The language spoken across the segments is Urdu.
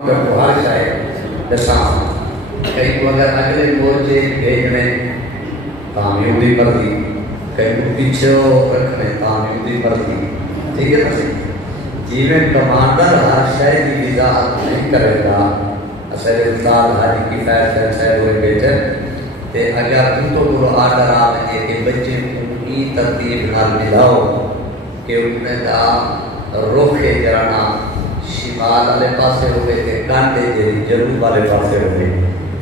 خواہش ہے دساں کئی کو اگر اگلے موجے بھیجنے تعمیری مرضی کئی کو پیچھے رکھنے تعمیری مرضی ٹھیک ہے نا جی میں کمانڈر ہر شے کی وضاحت نہیں کرے گا اصل انسان حاجی کی فیصلہ سے ہوئے بیٹھے تے اگر تم تو برو آڈر آنے کہ بچے کو ای ترتیب نہ ملاؤ کہ انہیں دا روکے جرانا شمال والے پاسے ہوئے کہ کانٹے جی جنوب والے پاسے ہوئے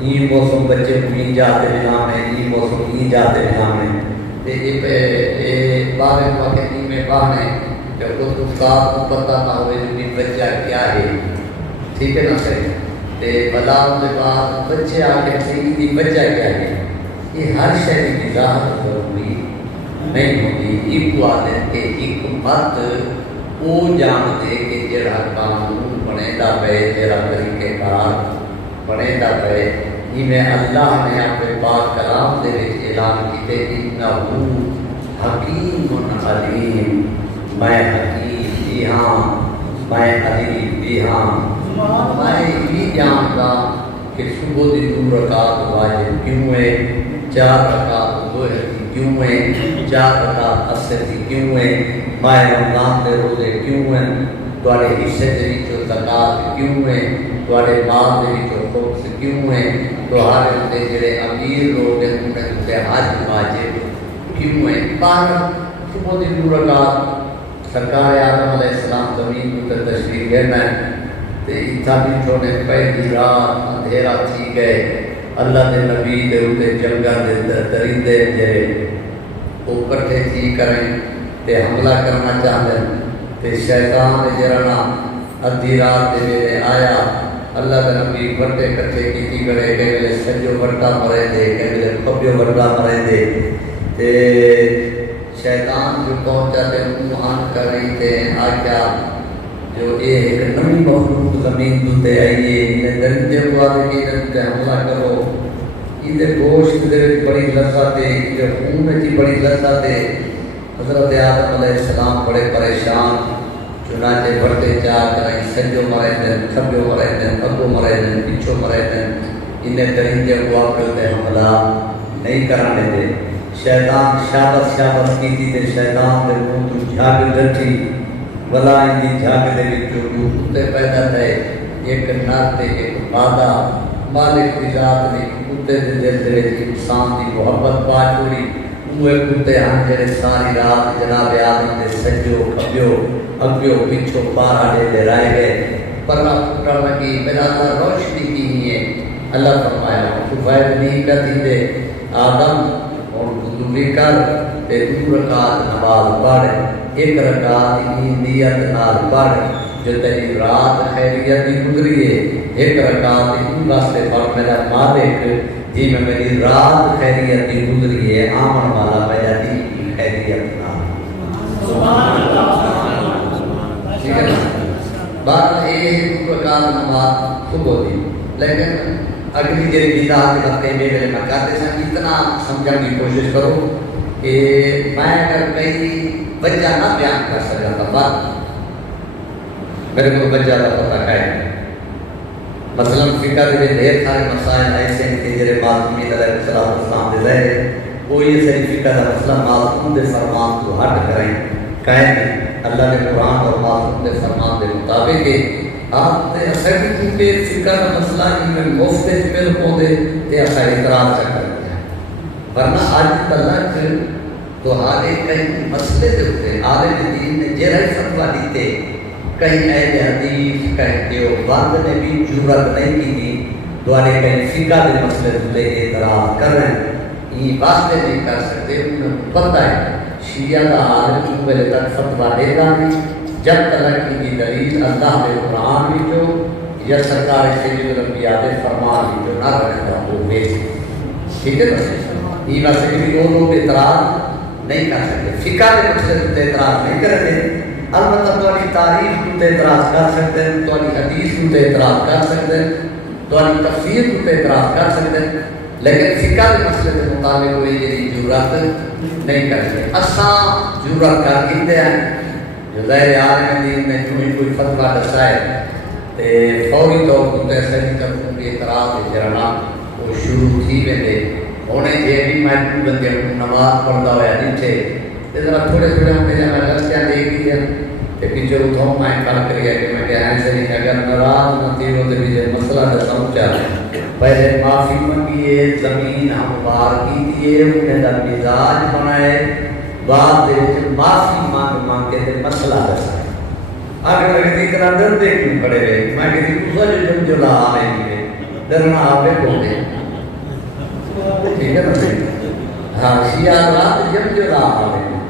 این موسم بچے کو این جاتے بنام ہے این موسم این جاتے بنام ہے تے یہ بارے وقت این میں پانے جب خود استاد کو پتہ نہ ہوئے کہ بچہ کیا ہے ٹھیک ہے نا صحیح تے بلاؤں کے بعد بچے آگے سیدھی بچہ کیا ہے یہ ہر شہری کی ظاہر ضروری نہیں ہوتی ایک آدھے کہ ایک مرد وہ جان دے کہ جڑا قانون بنے دا پے جڑا طریقے کار بنے دا پے یہ میں اللہ نے اپنے پاک کلام دے وچ اعلان کیتے انہو حکیم علیم میں حکیم بھی ہاں میں علیم بھی ہاں میں یہ جانتا کہ صبح دی 2 رکعت واجب کیوں ہے 4 رکعت ظہر کی کیوں ہے 4 رکعت عصر کی کیوں ہے ماہ رمضان دے روزے کیوں ہیں تواڈے حصے دے وچوں زکات کیوں ہے تواڈے مال دے وچوں خمس کیوں ہے تہاڈے تے جڑے امیر لوگ ہیں انہاں تے حج واجب کیوں ہے پر صبح دی 2 رکعت سرکار اعظم علیہ السلام زمین تے تشریف لے میں تے اتھا بھی نے پہلی رات اندھیرا تھی گئے اللہ دے نبی دے اوتے جنگاں دے درندے جڑے او کٹھے تھی کریں تے حملہ کرنا چاہتے ہیں تے شیطان نے جرنا ادھی رات دے ویلے آیا اللہ کا نبی بڑے کٹھے کیتی کرے کہ ویلے سجو بڑا مرے دے کہ ویلے کھبیو بڑا مرے دے تے شیطان جو پہنچا تے منہ کری تے آکھیا جو ایک نئی مخلوق زمین تے آئیے انہیں درندے بوادے کی درندے حملہ کرو انہیں گوشت دے بڑی لذت ہے انہیں خون کی بڑی لذت ہے حضرت آدم علیہ السلام بڑے پریشان چنانچہ بڑھتے چاہ کریں سجو مرے دن کھبیو مرے دن اگو مرے دن پچھو مرے دن انہیں درندے کو آکل دے حملہ نہیں کرانے دے شیطان شابت کی تھی تے شیطان دے منہ تو جھاگ ڈٹھی بلا ان دی جھاگ دے وچوں دو کتے پیدا تھے ایک نر تے ایک مادہ مالک دی ذات نے کتے دے دل دے وچ انسان دی محبت پا چھوڑی وہ کتے ہن جڑے ساری رات جناب آدم دے سجو کھبیو اگیو پچھو پارا دے رائے گئے پرنا پھٹن لگی میرا اللہ روشنی کی ہے اللہ فرمایا فائد نہیں کا تھی دے آدم اور حضوری کر تے 2 رکعت نماز پڑھ 1 رکعت کی نیت نال پڑھ جو تیری رات خیریت کی گزری ہے 1 رکعت کی واسطے پڑھ میرا مالک جی میں میری رات خیریت کی گزری ہے آمن والا میرا دین کی خیریت نال سبحان اللہ ٹھیک ہے بات یہ 2 رکعت نماز صبح دی لیکن اگلی جی بدعت کرتے میرے میں کرتے ہیں اتنا سمجھنے کی کوشش کرو کہ میں اگر کئی وجہ نہ بیان کر سکا تھا بات میرے کو وجہ کا پتہ ہے مثلا فقہ کے ڈھیر سارے مسائل ایسے ہیں کہ جڑے معصوم علیہ السلام دے ظاہر وہ یہ صحیح فقہ کا مسئلہ معصوم دے فرمان کو ہٹ کریں قائم اللہ نے قرآن اور معصوم دے فرمان دے مطابق ہے آپ تے اثر کے فقہ کا مسئلہ ان میں مفت مل کو دے تے اثر اعتراض کرتے ہیں ورنہ آج تلک تو حالے کئی مسئلے دے ہوتے عالم دین نے جرائے فتوہ دیتے کہیں اہل حدیث کہیں کہ وہ بند نے بھی جرات نہیں کی تھی دوارے کہیں فقہ دے مسئلے دے اعتراض کر رہے ہیں یہ واسطے نہیں کر سکتے انہیں پتہ ہے شیعہ دا عالم اس ویلے تک فتوہ دیتا نہیں جب تک کی دلیل اللہ دے قرآن بھی جو یا سرکار سید الانبیاء دے فرمان بھی جو نہ رکھتا وہ ویسے ٹھیک ہے نا یہ واسطے بھی وہ لوگ اعتراض نہیں کر سکتے فقہ دے مسئلے دے اعتراض نہیں کرتے البتہ تواڈی تاریخ تے اعتراض کر سکتے ہیں تواڈی حدیث تے اعتراض کر سکتے ہیں تواڈی تفسیر تے اعتراض کر سکتے ہیں لیکن فقہ دے مسئلے کے مطابق وہ یہ جرات نہیں کرتے اساں جرات کر دیتے ہیں جو ظاہر عالم دین نے جو کوئی فتویٰ دستا ہے فوری طور پر ساری طرف کے اعتراض جرنا وہ شروع تھی ویندے انہیں جے بھی میں بندے نماز پڑھتا ہوا نیچے ذرا تھوڑے تھوڑے میرے میں رستیاں دیکھی دیا تے پیچھے اتھوں میں کل کری ہے کہ میں کہا ہے سری اگر ناراض نہ تھی وہ بھی مسئلہ نہ سمجھا پہلے معافی منگیے زمین ہموار کیجیے انہیں دا مزاج بنائے بعد دے معافی مانگ کے تے مسئلہ دسائے اگر لگتی اتنا ڈر دے کیوں کھڑے رہے میں کہتی دوسرا جو جو لا آ رہی ہے ڈرنا آپ کو دے ٹھیک ہے نا ہاں شیعہ رات جب جو لا آ رہے ہیں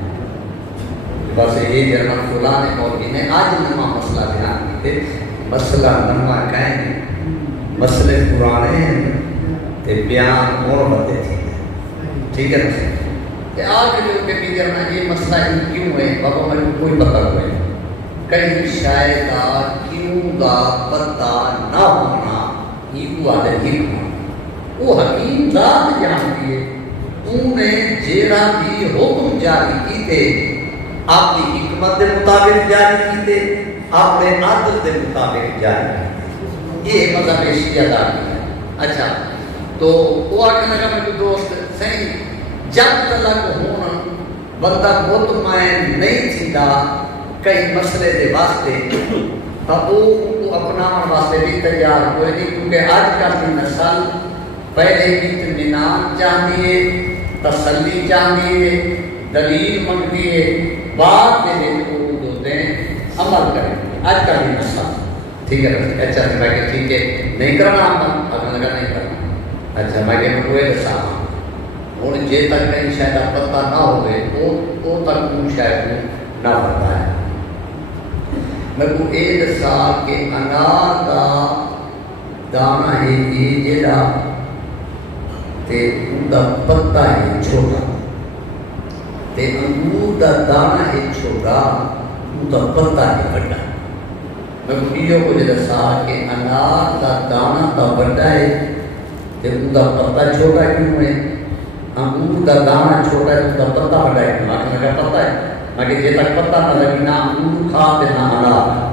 بس یہ جرمن فلانے مولوی نے آج نما مسئلہ بیان کیتے مسئلہ نما کہیں مسئلے پرانے ہیں تے بیان اور بتے تھے ٹھیک ہے نا کہ آج جو کہ بھی جرمن یہ مسئلہ کیوں ہے بابا میں کوئی پتہ ہوئے کئی شاید کیوں دا پتہ نہ ہونا یہ وعدہ حکمت وہ حکیم ذات جانتی ہے انہیں جیڑا بھی حکم جاری کیتے اپنی حکمت کے مطابق جاری کیتے اپنے عادت کے مطابق جاری کیتے یہ مذہب شیعہ داری ہے اچھا تو وہ آکھنے لگا میں کوئی دوست صحیح جب تلک ہونا بندہ مطمئن نہیں تھیدا کئی مسئلے دے واسطے تب وہ اپنا واسطے بھی تیار ہوئے نہیں کیونکہ آج کل کی نسل پہلے اطمینان چاہتی ہے تسلی چاہتی ہے دلیل منگتی ہے بعد میں ہوتے ہیں عمل کریں آج کل کی نسل ٹھیک ہے اچھا میں کہ ٹھیک ہے نہیں کرنا عمل اگر لگا نہیں کرنا اچھا میں کہ کوئی دسا ہوں جے تک کہیں شاید پتہ نہ ہوئے وہ تک وہ شاید نہ پتا ہے میں کو یہ دسا کہ انار دا دانا ہے یہ جیڑا تے ان دا پتا ہے چھوٹا تے انگور دا دانا ہے چھوٹا ان دا پتا ہے بڑا میں کو یہ کو دسا کہ انار دا دانا دا بڑا ہے تے ان دا پتا چھوٹا کیوں ہے انگور دا دانا چھوٹا ہے ان دا پتا بڑا ہے میں نے پتا ہے میں کہ جے تک پتہ نہ لگی نہ انگور کھا تے نہ انار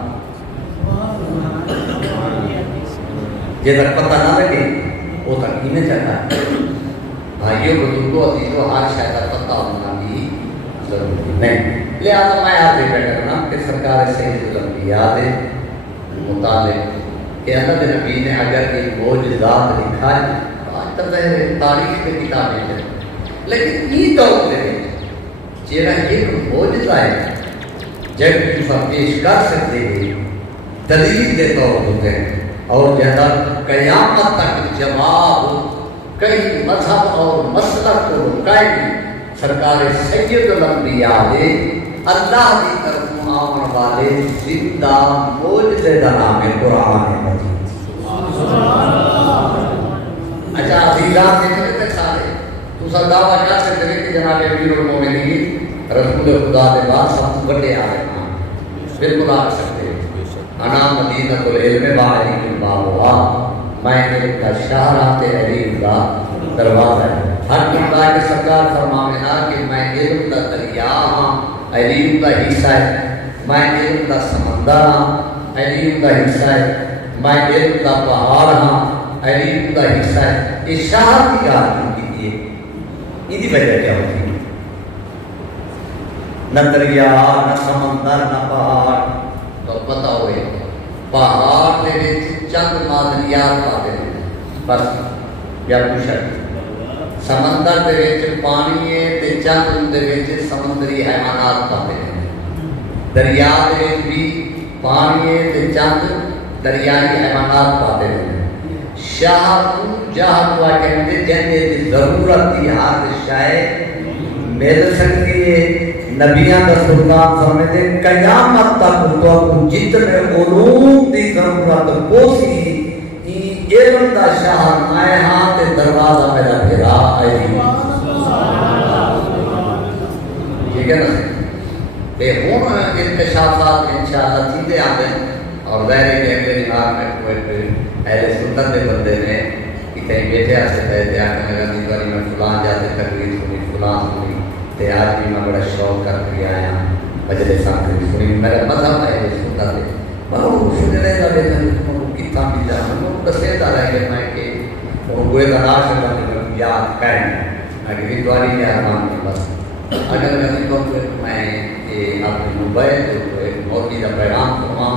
جے تک پتہ نہ لگے وہ تک ہی نہیں چاہتا ہے بھائیوں بزرگوں عزیزوں ہر شاید پتہ ہونا بھی ضروری نہیں لہٰذا میں آپ سے کرنا کہ سرکار سید الانبیاء متعلق کہ اللہ کے نبی نے اگر ایک معجزات لکھا ہے آج تک تاریخ کے کتابیں ہیں لیکن یہ دور دے جیڑا ایک معجزہ ہے جب کسی پیش کر سکتے ہیں دلیل کے طور ہوتے ہیں اور جہاں قیامت تک جواب کئی مذہب اور مسلک کو رکائے سرکار سید الانبیاء دے اللہ کی طرف آمن والے زندہ معجزے کا نام ہے قرآن مجید اچھا عزیزان دیکھنے تک سارے تو سر دعویٰ کر سکتے ہیں کہ جناب امیر المومنین رسول خدا دے بعد سب بڑے آ رہے ہیں بالکل آ سکتے ہیں انا مدینہ العلم باہری البابا میں علم کا شہر آتے علم کا دروازہ ہے ہر کتا کے سرکار فرماوینا کہ میں علم کا دریا ہاں علم کا حصہ ہے میں علم کا سمندر ہاں علم کا حصہ ہے میں علم کا پہاڑ ہاں علم کا حصہ ہے یہ شہر کی گال کی ہے یہ وجہ کیا ہوتی ہے نہ دریا نہ سمندر نہ پہاڑ تو پتہ ہوئے پہاڑ دے وچ چند معدنیات پاتے ہیں بس یا پوچھا سمندر دے وچ پانی ہے تے چند دے وچ سمندری حیوانات پاتے ہیں دریا دے وچ بھی پانی ہے تے چند دریائی حیوانات پاتے ہیں شاہ جہاں ہوا کہتے جنتے دی ضرورت دی ہر شے مل سکتی ہے نبیاں کا سلطان فرماتے ہیں قیامت تک تو جتنے علوم دی ضرورت پوسی علم دا شہر آئے ہاں تے دروازہ میرا پھرا آئے ٹھیک ہے نا تے ہوں انکشافات انشاءاللہ تھیتے آتے ہیں اور ظاہر ہے کہ اگلے دماغ میں کوئی اہل سنت دے بندے نے کہیں بیٹھے آتے تھے آنے لگا دیواری میں فلان جاتے تقریر سنی فلان سنی تے آج بھی میں بڑا شوق کر کے آیا مجلے سامنے بھی سنی میرا مذہب ہے سنت ہے سجنے کا ویسے کتنا بھی جانا دسے رہے کہ میں کہ وہ تلاش یاد کریں اگر تاری مہربانی بس اگر میں اپنے موبائل مولوی کا پیغام سنوا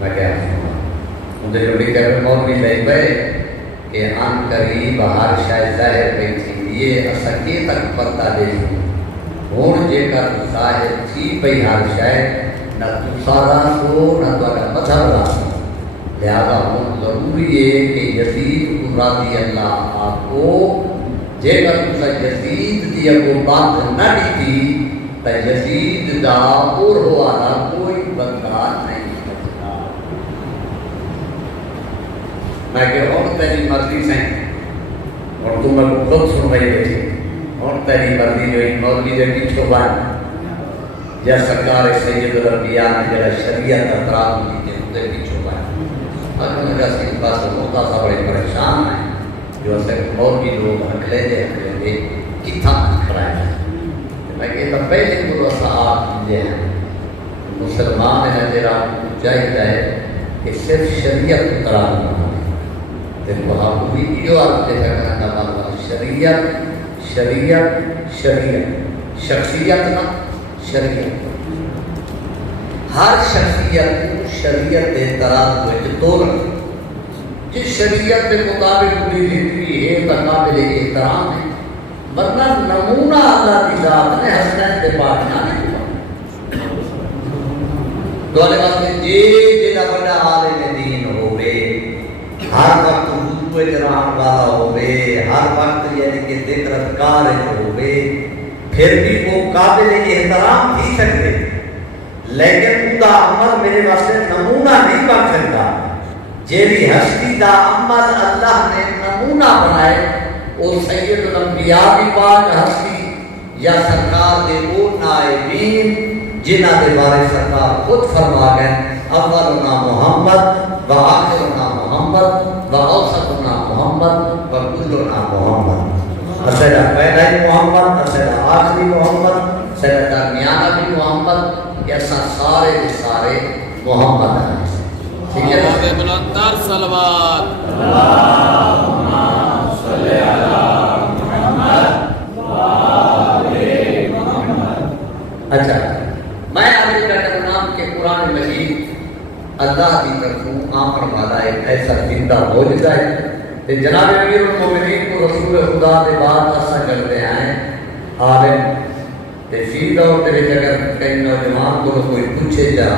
میں کیا سنوا مجھے جو لکھا ہے مولوی لے پے کہ ان قریب ہر شاید ظاہر پہ تھی یہ اصل تک پتہ دے ہوں جے کر ظاہر تھی پئی ہر شاید نہ سارا سو نہ تھوڑا مذہب راسو لہذا ہوں ضروری ہے کہ یزید راضی اللہ آپ کو جے کر تسا یزید دی اگو بات نہ ڈیتی تو یزید دا اور ہوا کوئی بدلا نہیں بچتا میں کہ اور تیری مرضی سے اور تم میں خود سن رہی بیٹھی اور تیری مرضی جو ایک مولوی دے پیچھو بان یا سرکار سید الانبیاء نے جڑا شریعت اطراف کی تے اندر پیچھو بان اگر میں جیسے اس پاس موقع سا بڑے پریشان ہیں جو اسے مولوی لوگ ہکلے دے کتھا کھڑائے میں کہتا پہلے کو صاحب یہ ہیں مسلمان ہے جڑا چاہیے ہے کہ صرف شریعت اطراف بنا تے وہاں بھی یہ آپ دے کرنا کا مطلب شریعت شریعت شریعت شخصیت نہ شریعت ہر شخصیت کو شریعت کے ترازو وچ تولنا جس شریعت کے مطابق پوری زندگی ہے تو قابل احترام ہے ورنہ نمونہ اللہ کی ذات نے حسنین کے پاس نہ دوالے واسطے جیڑا بڑا عالم دین ہوئے ہر وقت حضور کرام والا ہوئے ہر وقت یعنی کہ ذکر اذکار ہوئے پھر بھی وہ قابل احترام تھی سکتے لیکن ان کا عمل میرے واسطے نمونہ نہیں بن سکتا جیڑی ہستی دا عمل اللہ نے نمونہ بنائے وہ سید الانبیاء کی پاک ہستی یا سرکار دے وہ نائبین جنہ دے بارے سرکار خود فرما گئے اولنا محمد و آخرنا محمد و اوسطنا محمد و کلنا محمد سیدہ پہلا ہی محمد سیدہ آخری محمد سیدہ درمیانہ بھی محمد ایسا سارے کے سارے محمد ہیں ٹھیک ہے بلندر صلوات اللہم صلی علی محمد وآل محمد اچھا میں آگے کا نام کہ قرآن مجید اللہ کی طرف آمن والا ایک ایسا زندہ موجودہ ہے کہ جناب امیر المومنین کو رسول خدا کے بعد ایسا کرتے ہیں عالم تفید اور تیرے جگہ کئی نوجوان کو کوئی پوچھے جا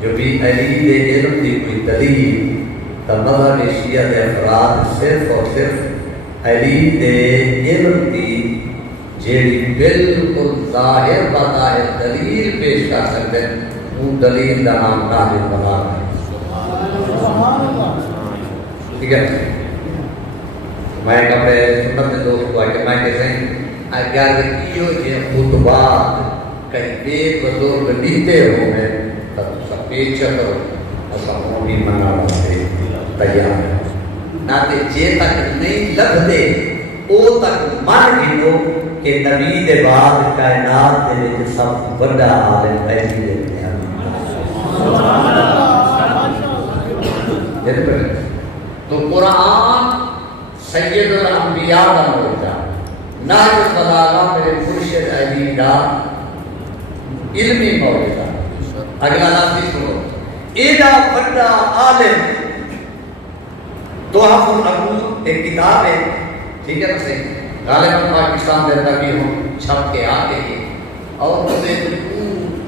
جو بھی علی دے علم دی کوئی دلیل تا مذہب شیعہ دے افراد صرف اور صرف علی دے علم دی جیڑی بالکل ظاہر بظاہر دلیل پیش کر سکتے ہیں وہ دلیل دا نام ناظر بنا ہے ٹھیک ہے میں کہتے سنت دوست کو آگے میں کہتے ہیں اگر کیوں جے خطبات کئی بے بزرگ نیتے ہو گئے تب سب پیچھا کرو ایسا ہونی منا رہے تیار ہے نہ تے جے تک نہیں لگ دے او تک مان گھنو کہ نبی دے بعد کائنات دے لئے سب بڑا عالم پہلی دیتے ہیں تو قرآن سید الانبیاء کا موجودہ ناج البلاغہ میرے مرشد علی دا علمی موجودہ اگلا لفظ سنو ایڈا بڑا عالم تحف العبود ایک کتاب ہے ٹھیک ہے بس غالباً پاکستان دیتا بھی ہوں چھپ کے آگے ہی اور اسے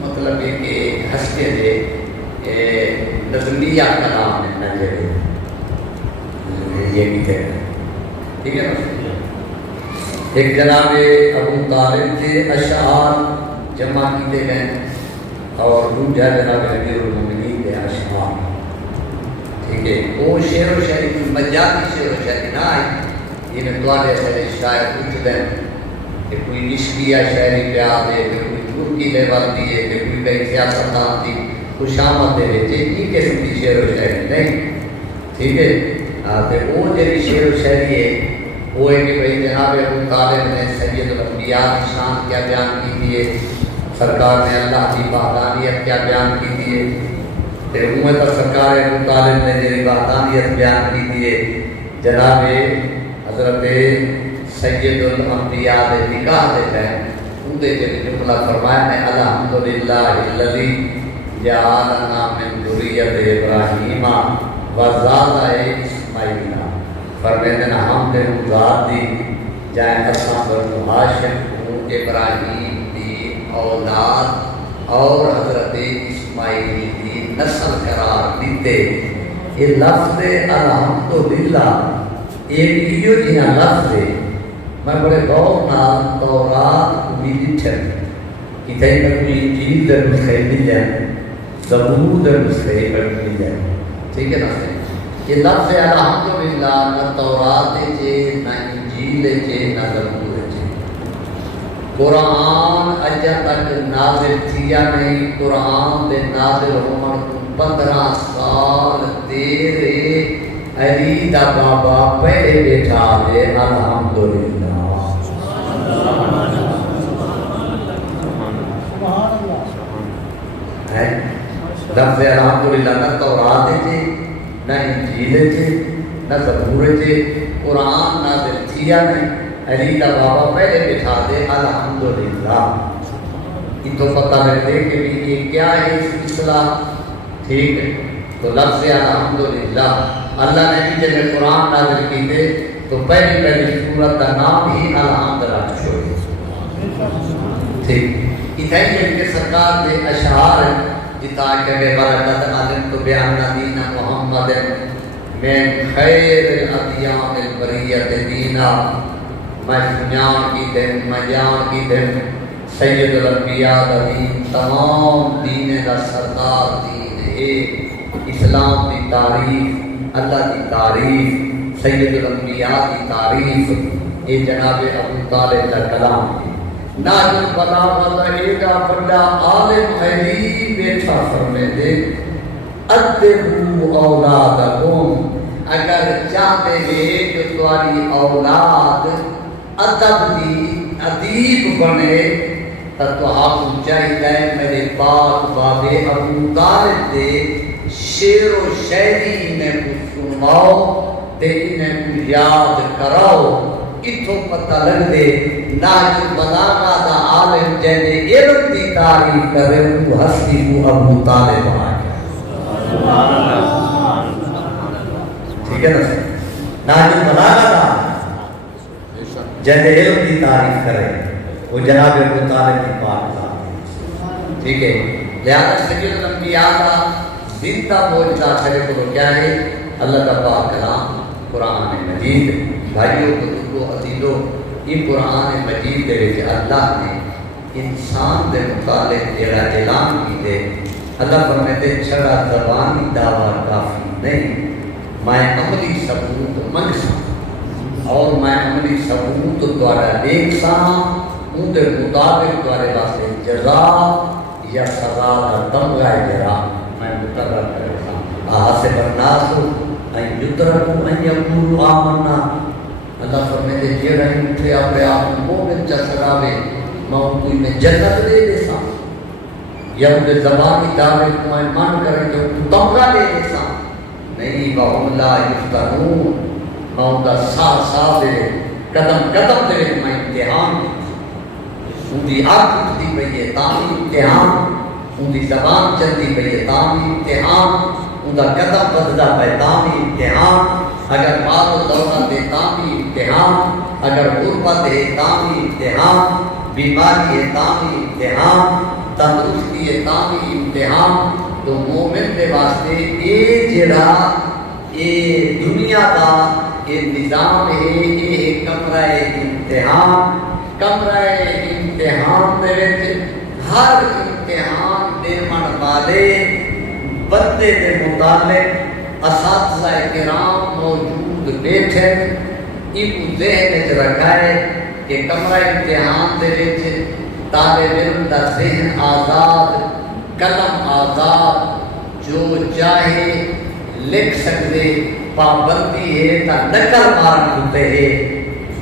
مطلب ہے کہ ہستے دے نظمیہ کلام ہے نظر یہ بھی کہتے ہیں ٹھیک ہے نا ایک جناب ابو طالب کے اشعار جمع کیتے گئے اور دوسرا جناب امیر المومنین کے اشعار ٹھیک ہے وہ شعر و شاعری کی مجازی شعر و شاعری نہ آئی انہیں دوارے سے شاعر پوچھ دیں کہ کوئی عشقیہ شاعری پہ آ دے کہ کوئی ترکی لیول دی ہے کہ کوئی کئی سیاستدان دی خوش آمد دے دے یہ قسم کی شعر و شاعری نہیں ٹھیک ہے تو وہ جی شعر و شاعری ہے وہ ہے کہ بھئی جناب ابو طالب نے سید الانبیاء کی شان کیا بیان کی دیئے سرکار نے اللہ کی پاکانیت کیا بیان کی دیئے تے اوہ تا سرکار ابو طالب نے جی وحدانیت بیان کی دیئے جناب حضرت سید الانبیاء دے نکاح دے ٹائم ان دے جملہ فرمایا میں الحمدللہ الذی جعلنا من ذریت ابراہیم وزاد اسماعیل فرمیدن ہم دے ذات دی جائیں اساں بنو ہاشم ابراہیم دی اولاد اور حضرت اسماعیل دی نسل قرار دیتے یہ لفظ الحمدللہ ایک جہاں لفظ ہے میں بڑے غور نال تورات امید چھن کہ تھی میں کوئی انجیل در نسخے مل جائے زبور در نسخے پر مل جائے ٹھیک ہے نا یہ لفظ الحمدللہ نہ تورات چے نہ انجیل چے نہ زبور چے قرآن اجا تک نازل تھیا نہیں قرآن دے نازل ہومن 15 سال تیرے علی دا بابا پہلے بیٹھا دے الحمدللہ لفظ الحمدللہ نہ تورات چے نہ انجیل چے نہ زبور چے قرآن نازل تھیا نہیں علی دا بابا پہلے بیٹھا دے الحمدللہ یہ تو پتہ لگتے کہ یہ کیا ہے اس اصلاح ٹھیک ہے تو لفظ الحمدللہ اللہ نے بھی جب قرآن نازل کی تھے تو پہلی سورت کا نام ہی الحمد رکھ چھوڑے ٹھیک اتھائی جب کہ سرکار دے اشعار جتا کہ بے برکت علم تو بیان دین محمد من خیر الادیان البریت دینا میں سنیان کی دن میں جان کی دن سید الانبیاء دین تمام دین دا سردار دین ہے اسلام دی تعریف اللہ دی تعریف سید الانبیاء دی تعریف یہ جناب ابو طالب کا کلام ہے ناجل بلاغت ایگا بڑا عالم علی بیٹھا فرمے دے ادبو اولادکم اگر چاہتے ہیں کہ تمہاری اولاد ادب دی ادیب بنے تو آپ چاہیے میرے پاک بابے ابو طالب دے شعر و شاعری میں کچھ سناؤ تے انہیں کچھ یاد کراؤ اتھو پتہ لگ دے ناج بلاغہ دا عالم جینے علم دی تعریف کرے تو ہستی کو ابو طالب آگیا ٹھیک ہے نا ناج بلاغہ دا جینے علم دی تعریف کرے وہ جناب ابو طالب کی پاک دا ٹھیک ہے لہذا سید الانبیاء کا زندہ موجودہ کرے تو کیا ہے اللہ کا پاک کلام قرآن مجید بھائیوں بزرگوں عزیزوں یہ قرآن مجید دے وچ اللہ نے انسان دے متعلق جڑا اعلان کیتے اللہ فرماتے چھڑا زبانی دعویٰ کافی نہیں میں عملی ثبوت منگساں اور میں عملی ثبوت دوارا دیکھساں ان دے مطابق دوارے واسطے جزا یا سزا کا تمغہ جرا میں مقرر کرتا ہوں آحاسب الناس ان یترکو ان یقولوا آمنا اللہ فرماتے جیڑا ہی اٹھے اپنے آپ مومن چسراوے میں ان کو میں جنت دے دے سا یا ان کے زبانی دعوے کو میں مان کریں جو تمغہ دے دے سا نہیں وَهُمْ لَا يُفْتَنُونَ میں ان کا ساتھ دے قدم قدم دے میں امتحان ان کی آنکھ اٹھتی پئی ہے تامی امتحان ان کی زبان چلتی پئی ہے تامی امتحان ان کا قدم بدلا پہ تامی امتحان اگر مال و دولت ہے تامی امتحان اگر غربت ہے تامی امتحان بیماری ہے تامی امتحان تندرستی ہے تامی امتحان تو مومن کے واسطے یہ جڑا یہ دنیا کا یہ نظام ہے یہ کمرہ امتحان کمرہ امتحان دے وچ ہر امتحان دیمن والے بندے دے متعلق اساتذہ کرام موجود بیٹھے ان ذہن وچ رکھائے کہ کمرہ امتحان دے وچ طالب علم دا ذہن آزاد قلم آزاد جو چاہے لکھ سکتے پابندی ہے تا نقل مار ہوتے ہے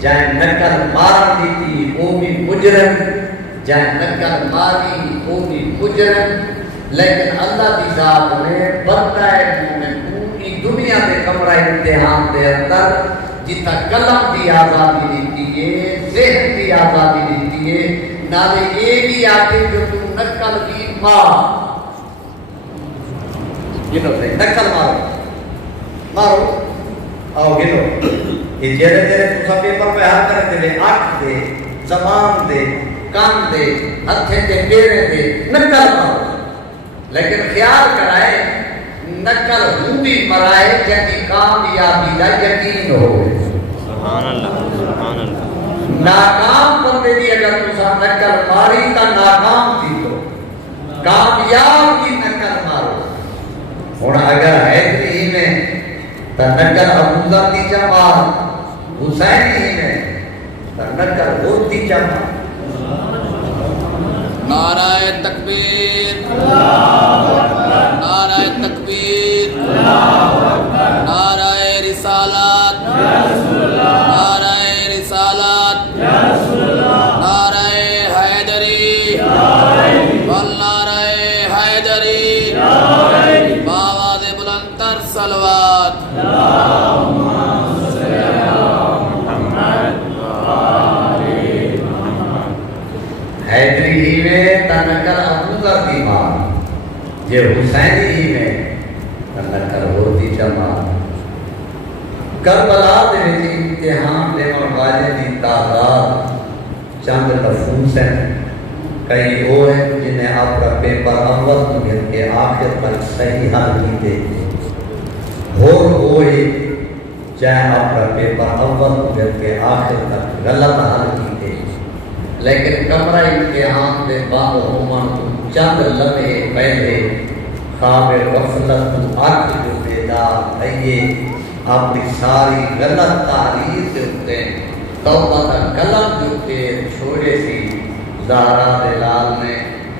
جائیں نقل مار دیتی وہ بھی مجرم جائیں نقل ماری وہ بھی مجرم لیکن اللہ کی ذات نے بندہ مومن پوری دنیا کے کمرہ امتحان دے اندر جتا قلم کی آزادی دیتی ہے، ذہن کی آزادی دیتی ہے، نالے یہ بھی آتے جو تم نقل بھی مار گنو سے نقل مارو آؤ گنو یہ جیرے جیرے تُسا پیپر پہ ہاتھ کرتے لے آنکھ دے، زبان دے، کان دے، ہتھیں دے، پیریں دے، نقل مارو، لیکن خیال کرائے نقل ہوندی مرائے جنہی کامیابی دا یقین ہوئے. سبحان اللہ سبحان اللہ. ناکام بندے دی اگر تُسا نقل ماری تا ناکام تھی تو کامیاب کی نقل مارو. ہونا اگر حیدری ہی میں تا نقل ابوذر دی جماعت، حسین ہی میں تا نقل وہ دی جماعت. نعرہ تکبیر، نعرہ تکبیر، نعرہ رسالت، نعرہ رسالت، نعرہ حیدری، والنعرہ حیدری، بآواز بلندتر صلوات. حیدری ہی میں تنکر ابوذر دی ماں، یہ حسینی ہی میں تنکر ہوتی جماعت. کربلا دے وچ امتحان دیون والے دی تعداد چند نفوس ہیں. کئی وہ ہیں جنہیں اپنا پیپر اول تو گر کے آخر تک صحیح حل کیتے، اور ہوئے چاہے اپنا پیپر اول تو گر کے آخر تک غلط حل کیتے. لیکن کمرہ امتحان دے بعد ہومن چند لمحے پہلے خواب غفلت تو آنکھ جو بیدار رہیے، اپنی ساری غلط تحریر کے اتے توبہ کا قلم جو کے چھوڑے سی زہرا دلال نے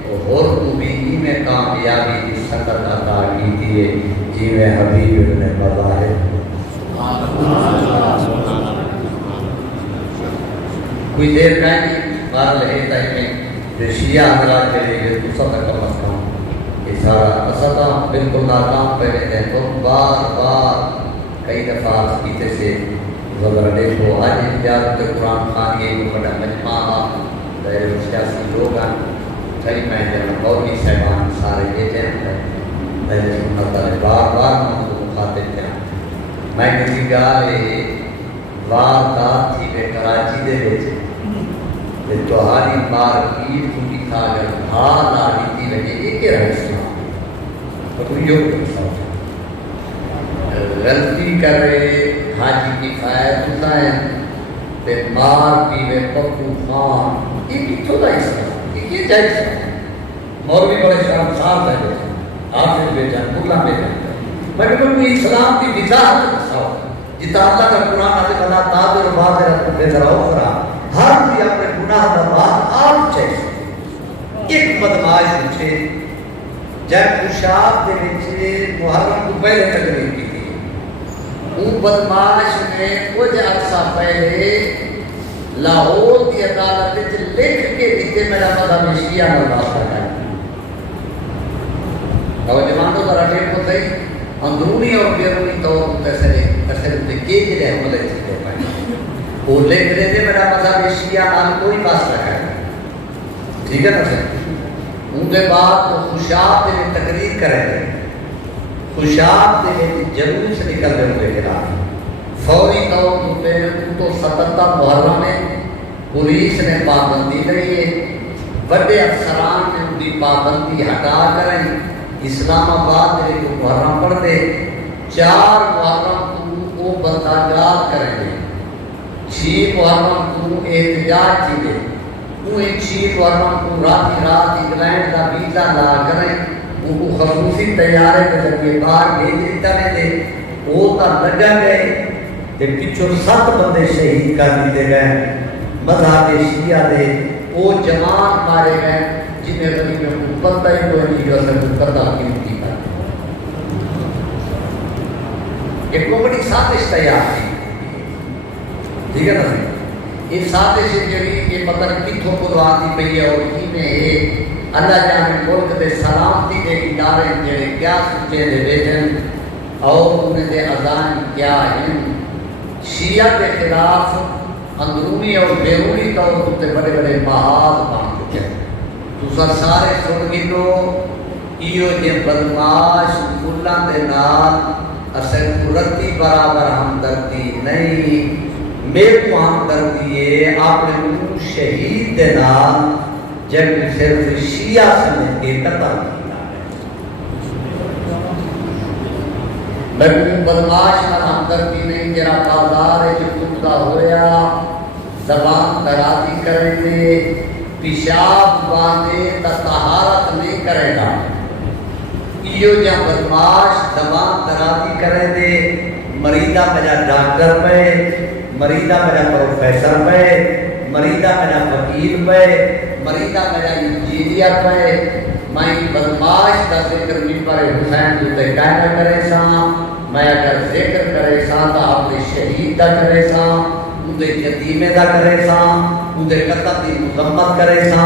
اور کو بھی ہی میں کامیابی کی سکت عطا کی تھی جی میں حبیب ابن مظاہر. کوئی دیر کہیں مار لئے تاکہ جو شیعہ حضرات کے لئے دوسرا تک کم از کم یہ سارا اسطا بالکل ناکام پہلے تھے تو بار بار کئی دفعہ عرض کیتے سے ضرورے کو آج امتیاز کے قرآن خان یہ کو بڑا مجمعہ دائر سیاسی لوگاں کئی میں جنہوں قومی صاحبان سارے یہ جہاں دائر سنت علی بار بار موضوع مخاطب تھے. میں کسی گالے واردات تھی کہ کراچی دے بیچے توہاری مارکیٹ کو بھی تھا اگر بھار آئی تھی لگے ایک ہی رہے اسلام تو کوئی یوں کر سکتا غلطی کر رہے حاجی کی فائد ہوتا ہے تے مار پیوے پکو خان یہ بھی چھوٹا اسلام یہ جائے اسلام. مولوی بڑے شرم صاحب ہے حافظ بیجان بگلا بیجان میں کہوں کوئی اسلام کی وضاحت بساؤ جتا اللہ کا قرآن آتے بنا تابر و بازر اپنے بہتر اوفرا ہر بھی اپنے گناہ کا بات آپ چاہیے. ایک بدماش پوچھے جب خوشاب دے وچے محرم کو پہلے تقریر کی تھی، وہ بدماش نے کچھ عرصہ پہلے لاہور کی عدالت وچ لکھ کے دیتے میرا مذہب شیعہ نہ واسطہ ہے. نوجوان تو ذرا ٹیپ کو صحیح اندرونی اور بیرونی طور تسلط کے جلے عملے چکے پائے وہ لکھ رہے تھے میرا مذہب شیعہ نال کوئی باس رکھا ہے. ٹھیک ہے نا سر؟ ان کے بعد وہ خوشاب دے میں تقریر کریں گے، خوشاب دے میں جلوس نکل رہے ہوئے خلاف فوری طور پہ تو 77 محرم میں پولیس نے پابندی کری ہے، بڑے افسران نے ان کی پابندی ہٹا کریں. اسلام آباد میں جو محرم پڑھ دے 4 محرم کو وہ بندگار کریں گے، 6 محرم کو احتجاج کی دے وہ 6 محرم کو رات انگلینڈ کا ویزا لا کریں ان کو خصوصی تیارے کے ذریعے باہر بھیج دیتا ہے دے وہ تا لگا گئے تے پچھو 7 بندے شہید کر دیتے گئے. مذہب شیعہ دے وہ جوان مارے گئے جنہیں غریب میں پتہ ہی کوئی نہیں جو اثر پتہ کی تھا. ایک کو بڑی سازش تیار تھی. ٹھیک ہے نا؟ یہ سازش جڑی یہ پتہ نہیں کتھوں کو آتی پئی ہے اور کی میں اللہ جانے ملک دے سلامتی دے ادارے جڑے کیا سچے دے بیٹھن اور انہیں دے اذان کیا ہیں شیعہ کے خلاف اندرونی اور بیرونی طور پر بڑے بڑے محاذ بن چکے ہیں. تو سارے سن گلو ایو جے بدماش ملان دے نال اصل قرتی برابر ہمدردی نہیں میرے کو ہمدردی ہے اپنے منہ شہید دے نال جب صرف شیعہ سمجھ کے قتل کیا ہے. میں بدماش نال ہمدردی نہیں جرا بازار ہے جو کتا ہویا زبان درازی کریں دے پیشاب باندھے تا طہارت نہیں کرے گا. ایو جا بدماش زبان درازی کریں دے مریضہ پہلا ڈاکٹر پہ مریضہ پہلا پروفیسر پہ مریضہ پہلا وکیل پہ مریضہ پہلا انجینئر پہ میں بدماش کا ذکر ممبر حسین جو تے قائم کرے سا میں اگر ذکر کرے سا تا اپنے شہید دا کرے سا اندے یتیمے دا کرے سا اندے قتل دی مذمت کرے سا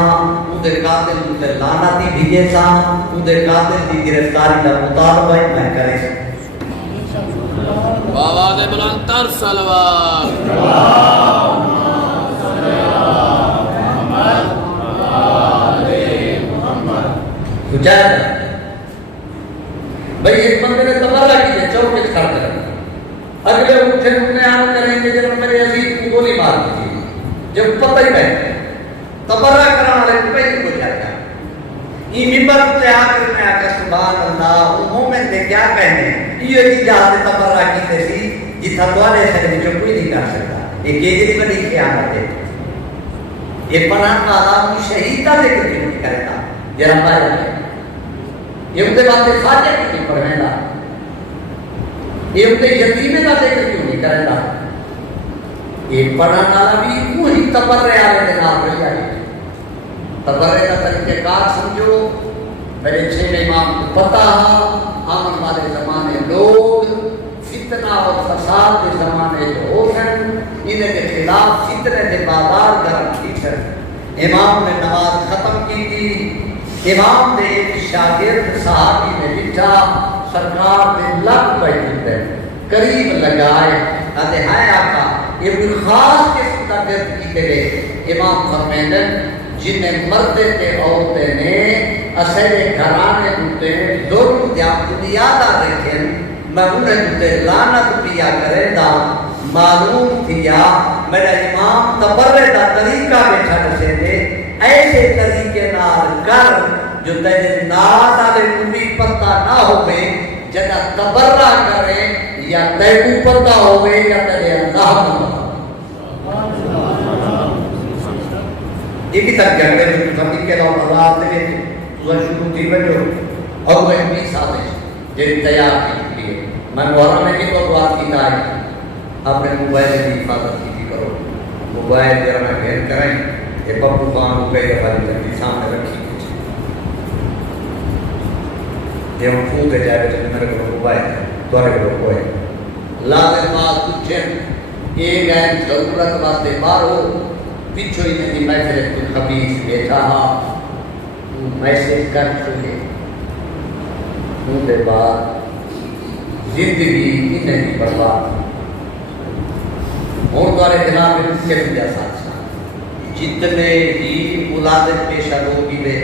اندے قاتل اندے لعنتی بھیجے سا اندے قاتل دی گرفتاری دا مطالبہ میں کرے سا. آواز بلند تر صلوات جائے بھئی ایک بندے نے تبرہ کی ہے چوکے کھڑ کر اگلے اٹھے انہیں آن کریں گے جب میرے عزیز کو گولی مار دی جب پتہ ہی نہیں تبرہ کرانا لے کوئی نہیں کوئی جاتا یہ ممبر تے آ کر میں آکا سبحان اللہ وہ مومن دے کیا کہنے یہ کی جہاں تبرہ کی تیسی جتھا دوالے سے جو کوئی نہیں کر سکتا یہ کیجری بڑی خیانت ہے. یہ پناہ مالا شہیدہ دے کر نہیں کرتا جرم بھائی یہ ان کے باتیں ساتھے کیوں نہیں پڑھنے گا یہ ان کے یتیمے کا ذکر کیوں نہیں کرے گا. یہ پڑھنا والا بھی وہی تبرے آلے کے نام رہ جائے تبرے کا طریقہ کار سمجھو. میرے 6 امام کو پتہ آمن والے زمانے لوگ فتنہ اور فساد کے زمانے جو ہو سن انہیں کے خلاف فتنے کے بازار گرم کی سن. امام نے نماز ختم کی تھی امام نے ایک شاگرد صحابی نے لکھا سرکار نے لگ پہنتے قریب لگائے کہتے ہیں آقا یہ کوئی خاص قسم کا گرد کی تیرے. امام فرمیدن جنہیں مردے تے عورتیں نے اصل گھرانے ہوتے ہیں ضرور دیا بنیادہ دیکھیں میں انہیں ہوتے لعنت پیا کرے دا معلوم تھیا میرا امام تبرے دا طریقہ بیٹھا رسے دے ایسے طریقے نال کر جو تیرے ناز آلے کوئی پتہ نہ ہوئے جنہ تبرہ کرے یا تیرے پتہ ہوئے یا تیرے اللہ نہ یہ کی تک گھر میں جو فرمی کے لوگ اللہ آتے ہیں تو شروع تھی بجو اور وہ اپنی سازش جنہی تیار کی چکی ہے. میں مورا میں کی تو بات کی تائی اپنے موبائل کی حفاظت کی کرو موبائل جب میں بھین کریں یہ پپو خان کو کئی دفعہ جنگی سامنے رکھی کچھ یہ ہم خود ہے جائے تو میرے کو موبائل توارے کو کوئی لازم بات کچھیں ایک ہے ضرورت واسطے بارو پیچھو ہی نہیں محفل کل خبیث بیٹھا میسیج کر چھوڑے ان کے بعد زندگی کی نہیں برباد اور دوارے جناب کے بجا ساتھ جتنے ہی اولادت پیشہ لوگی میں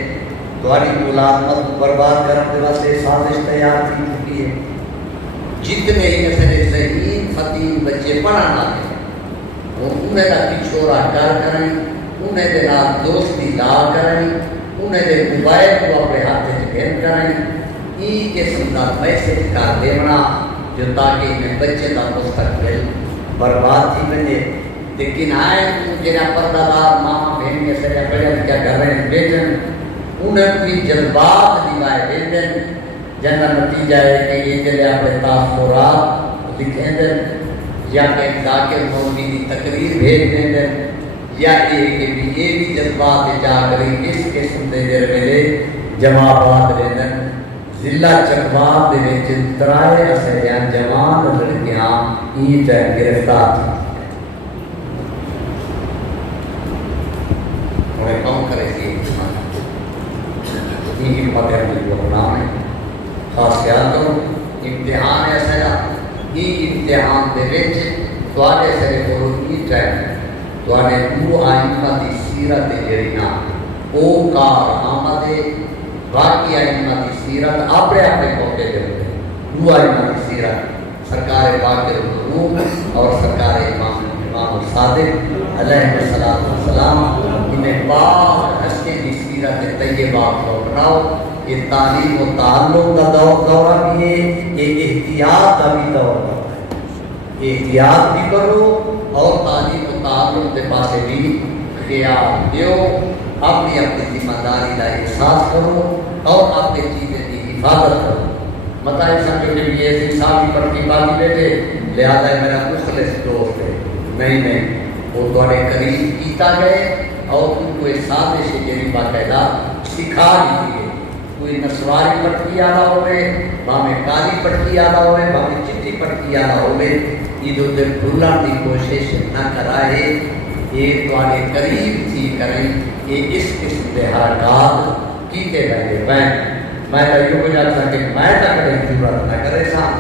دواری اولاد مت برباد کرنے واسطے سازش تیار کی چکی ہے. جتنے ہی مثلے ذہین فتیم بچے پڑھانا ہے انہیں دا پیچھوڑا کر کریں انہیں دے نام دوستی لا کریں انہیں دے موبائل کو اپنے ہاتھ گھن کریں ای قسم کا میسج کر دینا جو تاکہ انہیں بچے کا مستقبل برباد تھی بنے. لیکن آئے جنہا پردہ دار ماما بہن کے سرے بڑھن کیا کر رہے ہیں بیٹن انہیں بھی جذبات دیوائے دیندن جنہ نتیجہ ہے کہ یہ جلے اپنے تاثرات لکھیں دن یا کہ ذاکر مولوی کی تقریر بھیج دیندن یا یہ کہ یہ بھی جذبات جا کری اس قسم دے در ملے جوابات دیندن ضلع چکواب دے چنترائے اسریان جوان لڑکیاں ایت گرفتار تھی. انہیں کون کرے گی یہ ہمت عملی کو اپناؤں خاص خیال کرو امتحان ہے سارا یہ امتحان دے وچ تواڈے سارے کول کی ٹائم تواڈے دو ائمہ دی سیرت جڑی نا او کارآمد باقی ائمہ دی سیرت اپنے اپنے موقع تے دو ائمہ دی سیرت سرکار پاک روح اور سرکار امام صادق علیہ السلام انہیں پاک ہستے کی سیرت طیبہ کو بناؤ یہ تعلیم و تعلق کا دورہ بھی ہے یہ احتیاط کا بھی دورہ ہے احتیاط بھی کرو اور تعلیم و تعلق کے پاسے بھی خیال دیو اپنی اپنی ذمہ داری کا احساس کرو اور اپنی چیزیں کی حفاظت کرو مطلب سمجھو کہ یہ ایسی صاحبی پر کی بات بیٹھے لہذا میرا مخلص دوست ہے نہیں وہ تھوڑے قریب کیتا گئے اور ان کو ایک سازش جیری باقاعدہ سکھا دیجیے کوئی نسواری پٹکی آدھا ہوئے باہمیں کالی پٹکی آدھا ہوئے باہمیں چٹی پٹکی آدھا ہوئے یہ جو دل بھولا کی کوشش نہ کرائے یہ تھوڑے قریب تھی کریں یہ اس قسم کے حرکات کیتے رہے پہن میں تو یہ ہو جاتا کہ میں تک کہیں ضرورت نہ کرے سا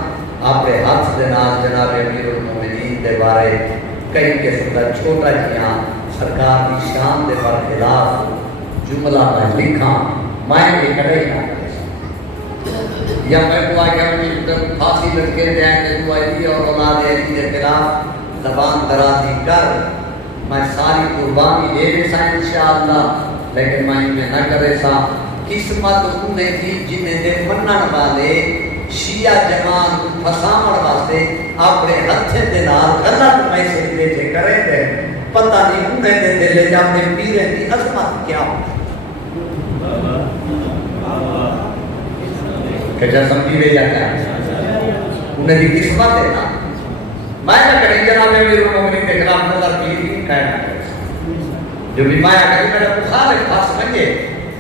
آپ ہاتھ سے ناز جناب امیر المومنین دے بارے کئی قسم کا چھوٹا جیاں سرکار کی شان دے پر خلاف جملہ میں لکھا میں یہ کرے نہ کرے سا یا میں کو آگیا مجھے پھانسی لٹکے دے آئے کہ دعا دی اور اولاد علی دے خلاف زبان درازی کر میں ساری قربانی دے دے سا انشاءاللہ لیکن میں انہیں نہ کرے سا قسمت انہیں تھی جنہیں دے منن والے شیعہ جمان کو پھسامڑ واسطے اپنے ہتھے دے نال غلط میسج بھیجے کریں دے پتہ نہیں انہیں دے دے لے جاتے پیرے دی عظمت کیا ہو کہ جا سمجھی بھیجا کیا انہیں دی قسمت ہے نا میں نہ کریں جناب امیر المومنین کے خلاف نظر کی کہنا جو بھی مایا کریں میرا مخالف خاص سمجھے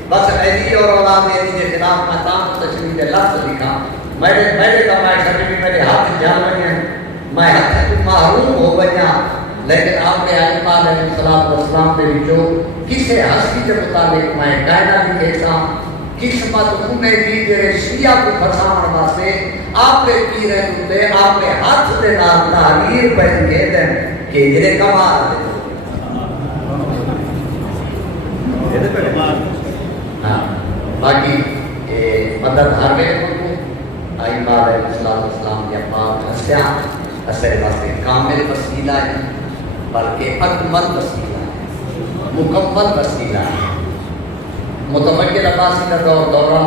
بس علی اور اولاد علی کے خلاف میں تام تشریح کے لفظ لکھا میرے کمائے سبھی بھی میرے ہاتھ جان بنیا میں ہاتھ تو محروم ہو بنیا لیکن آپ کے علماء علیہ السلام کے بچوں کسے ہستی کے مطابق میں کہنا لکھے سا قسمت انہیں دی جرے شیعہ کو پھسامن واسطے آپ کے پیرے ہوتے آپ کے ہاتھ دے نال تحریر پہن کے دیں کہ جرے کمال دے باقی مدد ہر میں آئمہ علیہ السلام یا پاک حسیاں اثر واسطے کامل وسیلہ ہے بلکہ اکمل وسیلہ ہے مکمل وسیلہ ہے متفقر عباسی کا دورہ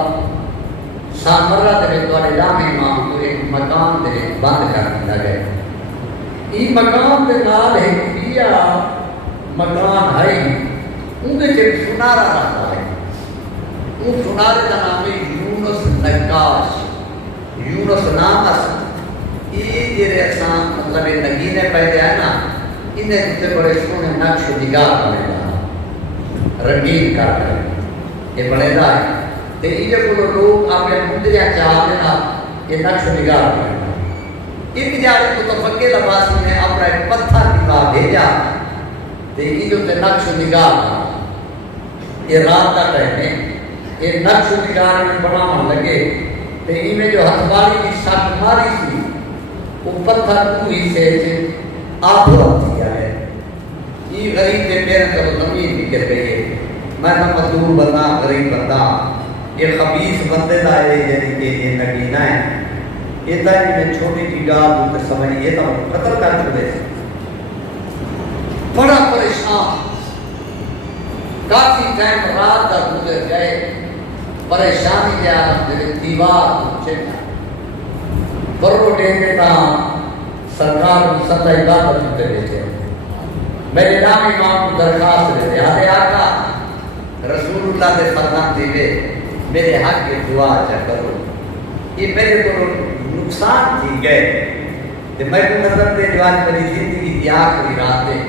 سامرہ دے دوارے جامع امام کو ایک مقام دے بند کر دیا گئے یہ مقام دے نال ہے کیا مکان ہے ان کے جب سنارا رہتا ہے وہ سنارے کا نام ہے یونس نقاش یونس نام اس یہ جیرے احسان مطلب نگینے پہلے آئے نا انہیں جتے بڑے سونے نقش و نگاہ بنے گا رنگین کر کر یہ بنے گا ہے تو یہ جو لوگ آپ نے مندریاں چاہ دینا یہ نقش و نگاہ بنے گا ایک جارے متفقر عباسی نے اپنا ایک پتھر نگاہ بھیجا تو یہ جو نقش و نگاہ یہ رات کا کہتے ہیں یہ نقش و نگار میں بنانا لگے تو ان میں جو ہتھواری کی سٹ ماری تھی وہ پتھر پوری سے آپ دیا ہے یہ غریب کے پیر کا زمین بھی گر گئی ہے میں نہ مزدور بندہ غریب بندہ یہ خبیث بندے دا ہے یعنی کہ یہ نگینہ ہے یہ تا میں چھوٹی کی گال تو سمجھ یہ تو قتل کر چکے بڑا پریشان کافی ٹائم رات کا گزر گئے پریشانی کے عالم دے دیوار چکا برو ٹینگے تا سرکار سطح عبادت ہوتے بیٹھے میرے نام امام کو درخواست دیتے ہاتھے آقا رسول اللہ دے فرمان دیوے میرے حق کے دعا جا کرو یہ میرے کو نقصان تھی گئے کہ میں کو نظر دے جوان میری زندگی کی آخری رات دے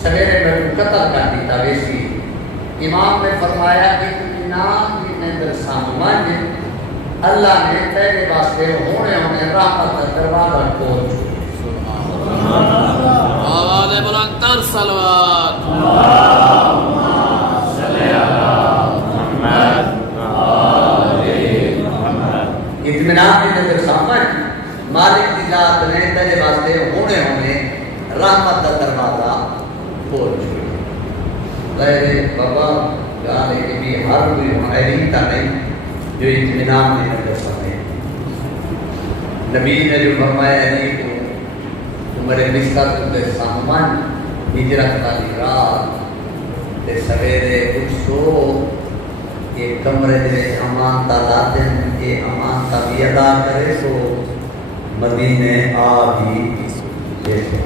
سویرے میں کو قتل کر دیتا ویسی امام نے فرمایا کہ انعام بھی نظر سامنے اللہ نے تیرے واسطے ہونے رحمت دروازہ کھول آواز بلند تر صلوات اللهم صل على محمد رحمت کا دروازہ کھول چھوڑے لے بابا گانے کے بھی ہر کوئی ایسی تا نہیں جو اطمینان نہیں نظر سکتے نبی نے جو فرمایا علی کو عمر مصعب کے سامان ہجرت والی رات تے سویرے اٹھو یہ کمرے دے امان تا لازم یہ امان تا بھی ادا کرے سو مدینے آ بھی جیسے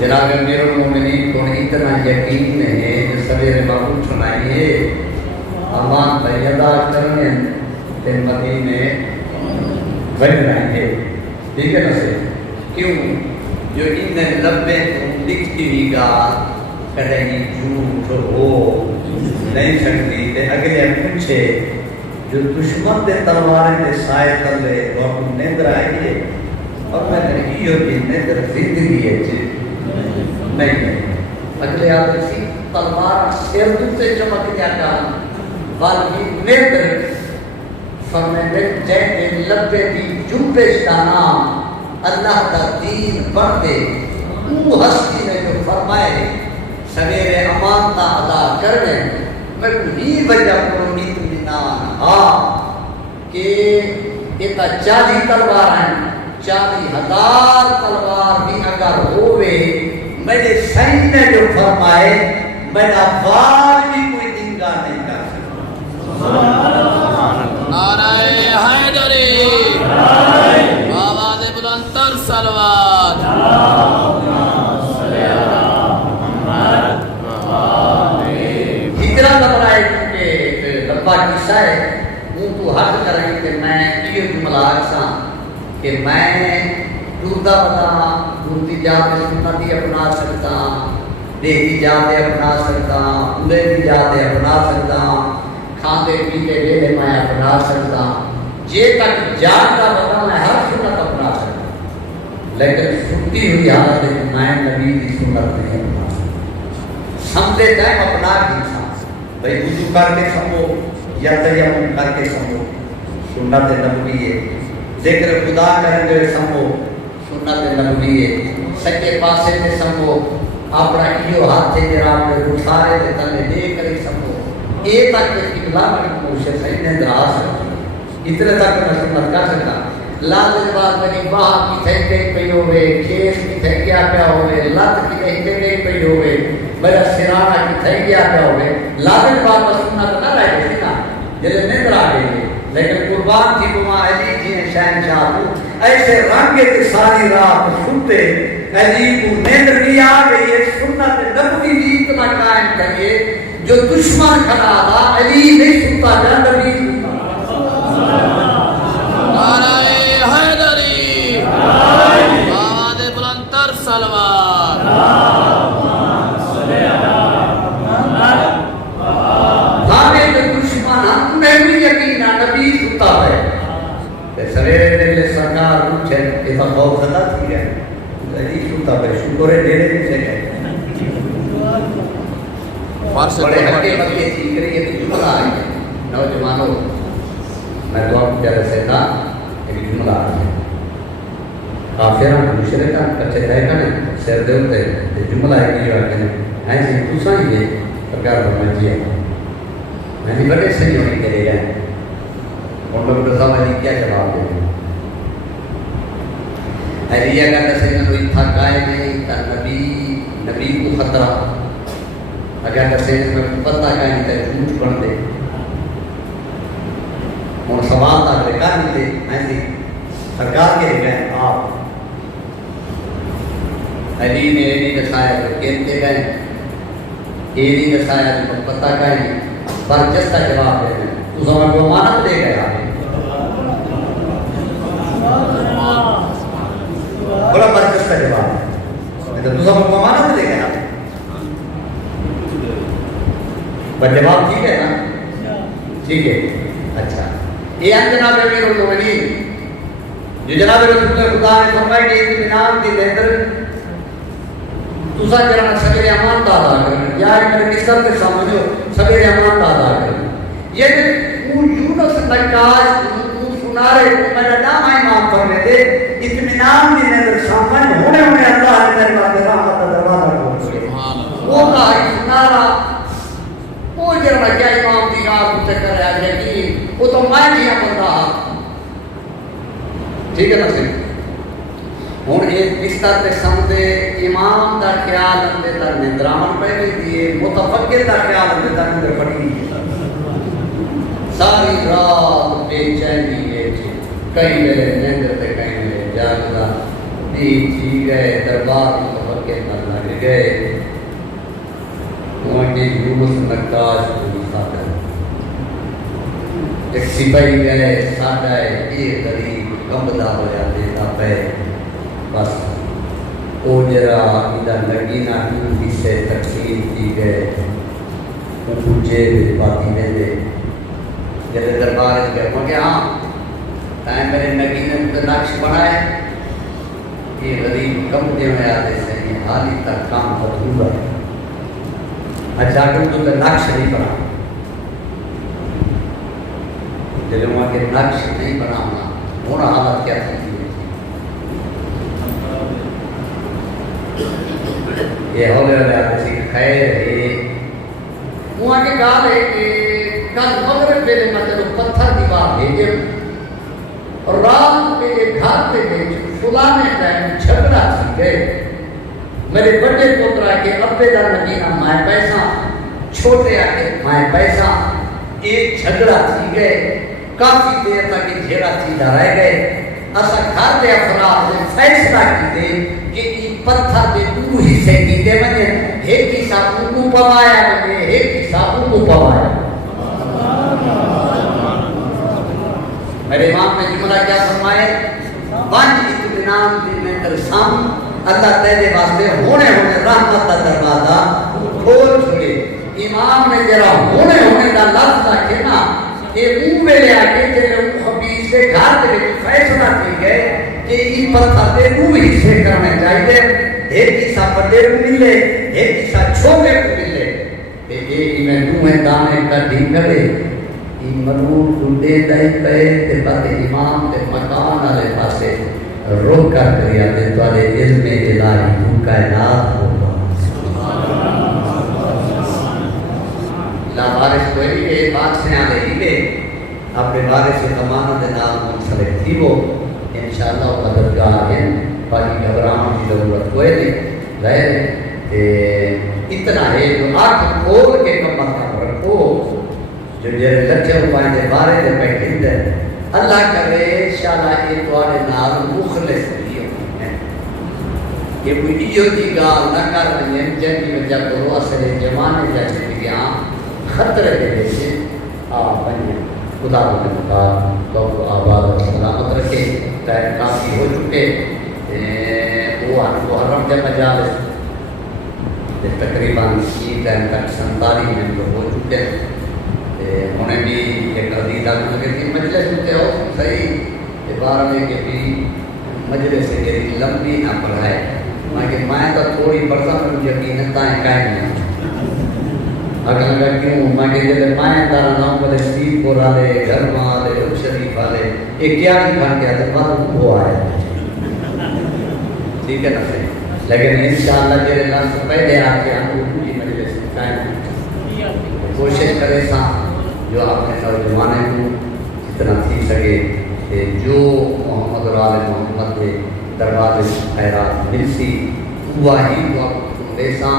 جناب امیر المومنین کو اتنا یقین ہے جو سویرے میں اٹھنا ہے امان تا ادا کرنے تے مدینے بن رہے ہیں ٹھیک ہے نا سے کیوں جو ان لبے کو لکھتی ہوئی گال کہیں جھوٹ ہو نہیں سکتی تے اگلے پوچھے جو دشمن دے تلواریں دے سائے تلے اور نیندر آئیے اور میں نے یہ بھی نیندر زندگی ہے جی نہیں اگلے آدھے سی تلوار سیر دوتے چمک جاتا بلکہ نیندر فرمائے جائے لبے دی جنبش کا نام اللہ کا دین پڑھ دے وہ ہستی نے جو فرمائے سویرے امان تا ادا کرنے میں کوئی وجہ کروں اطمینان کہ یہ 40 تلوار ہیں 40,000 تلوار بھی اگر ہوئے میرے سائن نے جو فرمائے میرا بال بھی کوئی دنگا نہیں کر سکتا نعرہ حیدری آواز بلند تر صلوات ہجرت بنائے کیونکہ لمبا قصہ ہے ہوں تو حق کریں کہ میں یہ جملہ آکساں کہ میں دودھا بتا دودھی جاتے سنتی اپنا سکتا دیکھی جاتے اپنا سکتا اندے بھی جاتے اپنا سکتا کھاتے پیتے ویلے میں اپنا سکتا جے تک جاتا بتا میں ہر سنت اپنا سکتا لیکن سنتی ہوئی حالت ہے کہ میں نبی کی سنت نہیں اپنا سکتا سمجھے جائیں اپنا کی بھئی وضو کر کے سمجھو یا تیمم کر کے سمجھو سنت نبوی ہے ذکر خدا کریں گے سمجھو سنت نبوی ہے سکے پاسے میں سمجھو اپنا کیو ہاتھ سے جراب میں اٹھارے دے تلے دے کری سمجھو اے تک کہ قبلہ میں کوشش ہے انہیں درا سکتا اتنے تک میں سنت کر سکتا لازم بات میری باہ کی تھے گئی پئی ہوئے کھیس کی تھے گیا پیا ہوئے لت کی تھے گئی پئی ہوئے میرا سرانہ کی تھے گیا پیا ہوئے لازم بات میں سنت نہ رہے گی نا جلے نہیں درا گئی لیکن قربان تھی کو ماں علی جی نے شہنشاہ کو ایسے رنگے کی ساری رات سنتے علی کو نیندر بھی آ گئی ہے سنت نبوی بھی اتنا قائم کریے جو دشمن کھڑا تھا علی نہیں سنتا جان نبی نعرہ حیدری آواز بلند تر صلوات لانے کے دشمن ہم نے بھی یقینا نبی سنتا ہے سویرے دل سرکار پوچھے کہ تو خوف زدہ تھی ہے علی سنتا ہے شکر ہے دینے بھی سے گئے بڑے ہٹے مکے چیز رہی ہے تو جملہ آئی ہے نوجوانوں میں تو آپ پیارے سے تھا ایک جملہ آئی ہے کافران مشرکان کچھے رہے گا نہیں سیر دے ہوتے جملہ ہے کہ جو آگے نہیں ایسی دوسرا ہی ہے سرکار فرمائے جی میں نے بڑے سے نہیں ہونے کے لئے گئے ان لوگ رضا علی کیا جواب دے علی اگر نسے میں کوئی تھا کائے نہیں تا نبی کو خطرہ اگر نسے میں پتہ کہیں تا جھوٹ بڑھ دے اور سوال تھا کہ کہاں نہیں دے ایسی سرکار کے گئے آپ علی نے نہیں دکھایا تو کہتے گئے یہ نہیں دکھایا تو پتہ کہیں برجستہ جواب دے دیں تو سمجھ کو مانت دے گیا بڑا برجستہ جواب ہے تو سمجھ کو مانت دے گیا پر جواب ٹھیک ہے نا ٹھیک ہے اچھا یہ ان جناب امیر المومنین جو جناب رسول خدا نے فرمایا کہ اطمینان دی بہتر تسا کرنا سویرے امان تا ادا کرنا یا میرے نسبت کے سمجھو سویرے امان تا ادا کرنا یہ وہ یونس نقاش سنارے کو میرا نام امام فرمے دے اطمینان دی نظر سامنے ہونے ہوں یہ بستر کے سامنے امام کا خیال اندے تک نندرامن پہ بھی دیے متفکر کا خیال اندے تک اندر پڑی ساری رات بے چینی ہے کئی میرے نیندر تے کئی میرے جاگتا دید جی گئے دربار متفکر کر لگ گئے وہاں کے یونس نقاش کو خاطر ایک سپاہی گئے ساڈا ہے یہ غریب کمبدا ہو جاتے تا پہ بس او جرا ادھر لگینا ٹوٹی سے تقسیم کی گئے ان جیب باتی میں دے جب دربار گئے میں کہ ہاں تائیں میرے نگینے تو نقش بنائے یہ غریب کمبدے میں آتے سے یہ حالی تک کام ادھورا ہے اچھا کہ تو نقش نہیں بنا جب وہاں کے نقش نہیں بنانا ہونا حالت کیا تھی یہ ہو گیا کسی خیر ہے وہاں کے گال ہے کہ کل مغرب پہلے مطلب پتھر دیوار بھیجے اور رات کے گھر پہ گئے فلانے ٹائم جھگڑا سی گئے میرے بڑے پوترا کے ابے دا نگینا مائے پیسہ چھوٹے آکے مائے پیسہ ایک جھگڑا سی گئے کافی دیر تک یہ جھگڑا سی رہ گئے اسا گھر دے افراد نے فیصلہ کی دے کہ یہ پتھر دے دو حصے کی دے مجھے ایک حصہ کو پوایا مجھے ایک حصہ کو پوایا میرے امام نے جملہ کیا فرمائے بانج اطمینان دل میں ترسام اللہ تیرے واسطے ہونے رحمت کا دروازہ کھول چھوڑے امام نے جرا ہونے کا لفظ رکھے نا کہ منہ میں لے آگے جب خبیث سے گھر دے فیصلہ کی گئے کہ یہ پتھر دے دو حصے کرنے چاہیے ایک حصہ بڑے کو ملے ایک حصہ چھوٹے کو ملے یہ میں دو میں دانے کا ڈھنگ کرے یہ مرمون کو دے دائی پہ تے بعد امام تے مکان آلے پاسے روک کر کریا تے تو آلے علم الہی تو کائنات ہوگا لا بارش کوئی بھی ہے بات سے آنے ہی لے اپنے بارش سے امانت نام منسلک تھی وہ انشاءاللہ مددگار ہیں باقی گھبراہوں کی ضرورت کوئی نہیں ظاہر اتنا ہے جو آنکھ کھول کے کمر کا رکھو جو جیرے لچے پائیں دے بارے دے پیٹھیں دے اللہ کرے انشاءاللہ یہ دوارے نال مخلص بھی ہوئی ہیں کہ کوئی ایو دی گال نہ کر رہی جنگی میں جب کرو اصل جمانے جاتے بھی ہاں خطرے دے دیسے آپ بنیے خدا کے مقام تو آباد و سلامت رکھے ٹائم کافی ہو چکے وہ حرم کے مجالس تقریباً اسی ٹائم تک 47 منٹ ہو چکے انہیں بھی ایک عزیز آدمی لگے تھی مجلس ہوتے ہو صحیح بارہ میں کہ بھی مجلس سے میری لمبی نہ پڑھائے میں تو تھوڑی برسن یقینتاں قائم نہیں اگر اگر کیوں میں کہ جب میں دارا نام والے سیب کو رالے گھر والے رب شریف والے یہ کیا نہیں کھان کیا تھا بعد وہ آیا ٹھیک ہے نا صحیح لیکن انشاءاللہ جیرے اللہ سے پہلے آتے ہیں ہم پوری مجلس قائم کوشش کرے سا جو آپ نے نوجوانے کو جتنا تھی سکے کہ جو محمد اور آل محمد کے دربار خیرات ملسی ہوا ہی وقت ویسا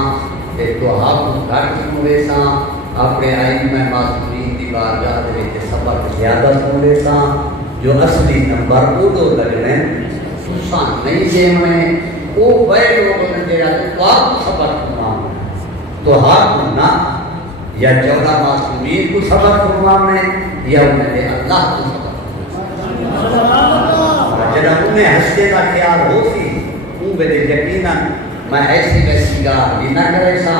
تو آپ گھر کی ویسا اپنے آئین میں معصومین کی بارگاہ دے کے سبق زیادہ ویسا جو اصلی نمبر وہ دو لگنے سوسان نہیں جے میں وہ بے لوگوں نے دے رہا تو آپ سبق فرمانا تو آپ نہ یا 14 معصومین کو سبق فرمانا یا انہیں دے اللہ کو سبق فرمانا جب انہیں ہستے کا خیال ہو سی وہ بے دے یقیناً میں ایسی ویسی گاہ بھی نہ کرے سا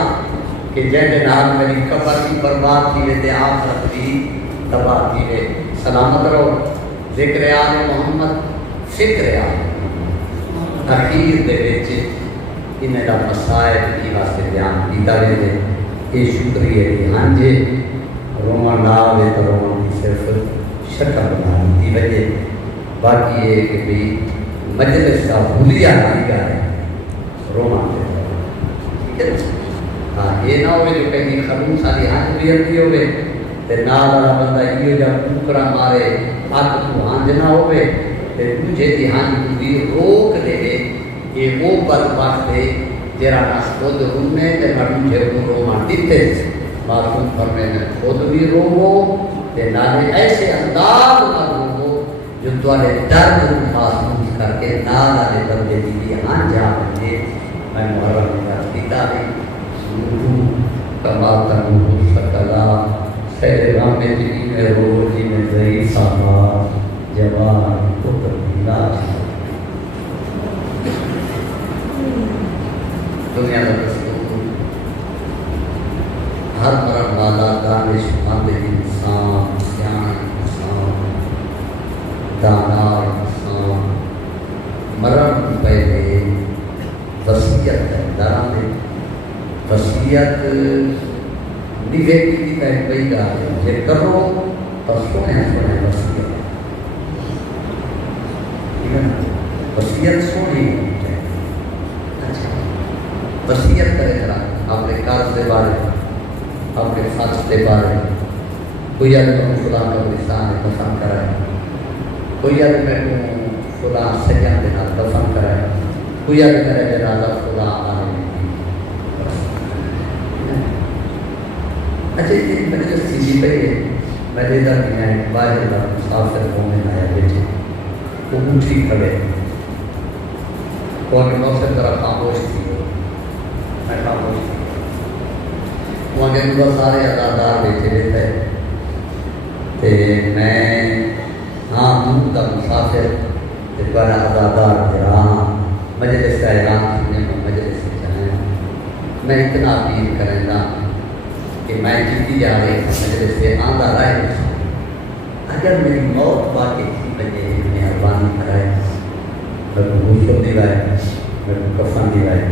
کہ جہاں نال میری قبر کی برباد کی وے آخرت بھی تباہ کی وے سلامت رہو ذکر آل محمد فکر آل اخیر دے بیچے انہیں دا مسائب کی واسطے بیان کیتا وے دے یہ شکریہ دی ہانجے رومان لاوے تو رومان کی صرف شکل بنانی دی وجہ باقی یہ کہ بھی مجلس کا بھولیا نہیں گا ہے رومان دے ٹھیک ہے ہاں یہ نہ ہوئے جو کہیں خلوص آلی ہانج بھی ہوتی ہوئے تے نال والا بندہ یہ جب ٹکرا مارے آگ کو ہانج نہ ہوئے تے تجھے دی ہانج بھی روک دے بدبخت ہے جرا نہ خود رونے تے نہ دوجے کو روان دیتے معصوم فرمے میں خود بھی روو تے نالے ایسے انداز نہ روو جو تواڈے درد محسوس کر کے نال والے بندے دی بھی جا بنے میں محرم کا کتاب کمال تنو سکلا سیر میں جی میں رو جی میں زئی صاحب جوان پتر بلا دنیا کا دستور ہر مرن والا دانش مند انسان سیاح انسان دانا انسان مرن پہلے وصیت کرتا ہے وصیت دیکھے کی تک پئی گال جے کرو تو سونے سونے وصیت وصیت سونی وصیت کرے گا اپنے کاج کے بارے اپنے سچ کے بارے کوئی آدمی خدا کا لسان دفن کرائے کوئی آدمی کو خدا سجن کے نال دفن کرائے کوئی آدمی میرا جنازہ خدا آنے اچھا یہ مجلس سیدھی پہ ہے میں دیتا کہ میں باہر کا مسافر مومن آیا بیٹھے وہ اونچی کھڑے کون موسم طرح خاموش تھی میں خاموش تھی وہاں کے اندر سارے ادادار بیٹھے رہتے تے میں ہاں ہوں کا مسافر تے بڑا ادادار تیرا مجلس کا اعلان سننے میں مجلس سے جائیں میں اتنا اپیل کریں گا کہ میں جیتی جا رہے مجلس سے آندہ رہے اگر میری موت باقی تھی بجے مہربانی کرائے میرے کو غسل دلائے میرے کو کفن دلائے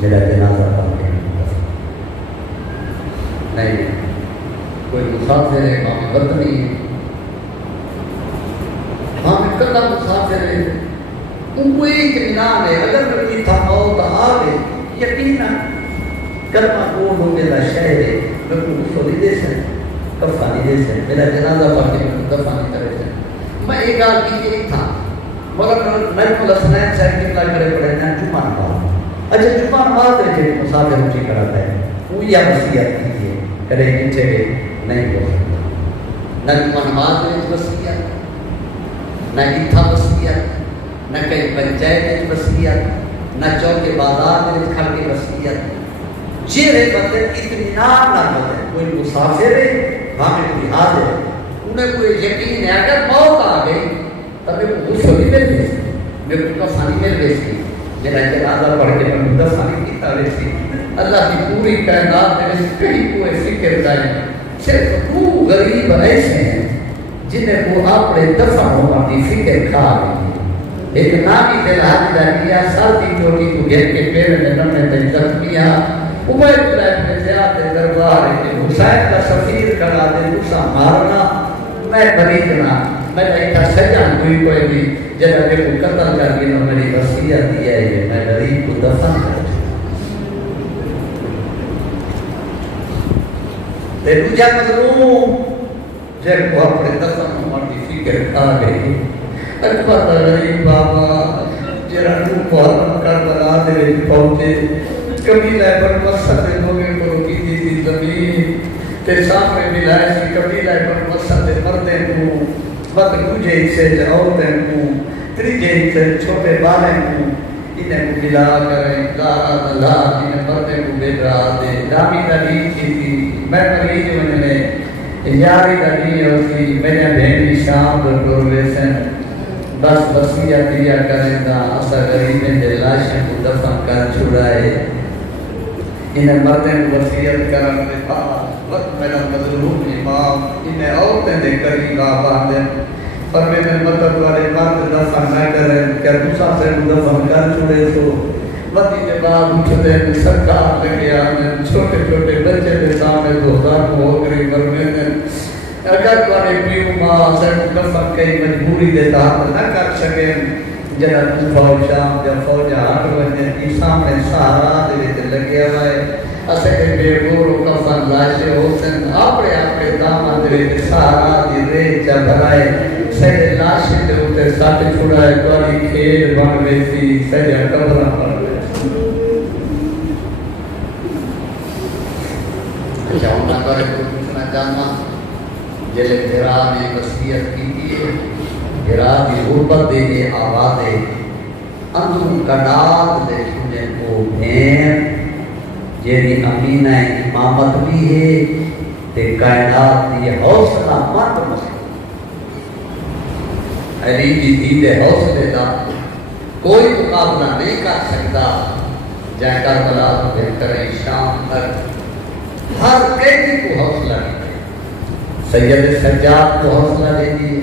میرا جنازہ پڑھ کے نہیں کوئی مسافر ہے وہاں میں وطنی ہے وہاں میں کلا مسافر ہے کوئی اطمینان ہے اگر میری تھا موت آ گئی یقینا کلمہ قول ہو میرا شہر ہے میں کو غسل دے سے کفن دے سے میرا جنازہ پڑھ کے میں کو کفن کرے سے میں ایک گال کی ایک تھا مگر میں کو لسنائن صاحب کی اطلاع کرے پڑے نا جمعہ نماز اچھا جمعہ نماز دے جو مسافر اونچی کراتا ہے وہ یا وصیت کیجیے کرے نیچے کے نہیں ہو سکتا نہ جمعہ نماز دے وصیت نہ اتھا وصیت نہ کہیں پنچایت وصیت نہ چوک بازار میں کھڑ کے وصیت جیرے بندے اطمینان نہ ہوتے کوئی مسافر ہے وہاں میں کوئی حال ہے انہیں کوئی یقین ہے اگر موت آ گئی تب میں کو غسل نہیں مل گئی میں کو کفانی مل گئی سی میرا جنازہ پڑھ کے میں دفانی کی تعریف سی اللہ کی پوری کائنات میں کہیں کوئی فکر جائے صرف دو غریب ایسے ہیں جنہیں کو اپنے دفن ہونا کی فکر کھا گئی ایک نامی دل حاضر کیا ساتھی چوٹی کو گھر کے پیر میں نمنے تک زخمیاں عبید اللہ میں زیادہ دربار ہے کہ حسین کا سفیر کھڑا دے دوسرا مارنا میں بریدنا میں ایک سجن کوئی بھی جب میں کو قتل کر کے میری وصیت دیا ہے میں غریب کو دفن کر تے دوجا مظلوم جب کو اپنے دفن ہونے کی فکر کھا گئی اکبر غریب بابا جرا تو بہت کربلا دے پہنچے قبیلہ پر مسجد لوگوں کو کی تھی زمین تے سامنے ملائے سی قبیلہ پر مسجد مردے کو وقت تجھے سے عورتیں کو تریجے سے چھوٹے بالیں کو انہیں کو ملا کریں لا اللہ انہیں مردے کو بیٹھا دے دامی دلی کی تھی میں مریض میں یاری دلی ہوتی میں نے بھینی شام دور ویسن بس وصیت دیا کریں دا اثر غریب میں لاشیں کو دفن کر چھڑائے انہیں مردیں کو وصیت کرن دے وقت میرا مظلوم امام انہیں عورتیں دے قریب آباد دیں پر میں مدد والے مرد دفن نہ کریں کیا دوسرا سے دفن کر چھوڑے سو وقتی کے بعد اٹھتے ہیں سرکار لگے آنے چھوٹے چھوٹے بچے کے سامنے دوزار کو ہو کری کرنے دیں اگر تمہارے پیو ماں سے دفن کئی مجبوری دے تحت نہ کر سکیں جنہ تو فوج شام جب فوج ہاتھ بننے کی سامنے سہارا دے لگے ہوئے اسے کے بے گورو کفن لاشے ہوسن اپنے دامن دے سہارا دے چا بھرائے سجے لاشے دے ہوتے ساتھ چھوڑائے کوئی کھیل بن ویسی سجے قبرہ پر بارے کو پوچھنا چاہنا جلے بھرا نے وصیت کی ہے بھرا دی غربت دے یہ آواز ہے اندھوں کڑاک دے سنے کو بھین جیری امینہ امامت بھی ہے تے کائنات دی حوصلہ مند مسئلہ علی جی دید حوصلے دا کوئی مقابلہ نہیں کر سکتا جائے کربلا تو بہتر شام تک ہر قیدی کو حوصلہ دیتے سید سجاد کو حوصلہ دے دیے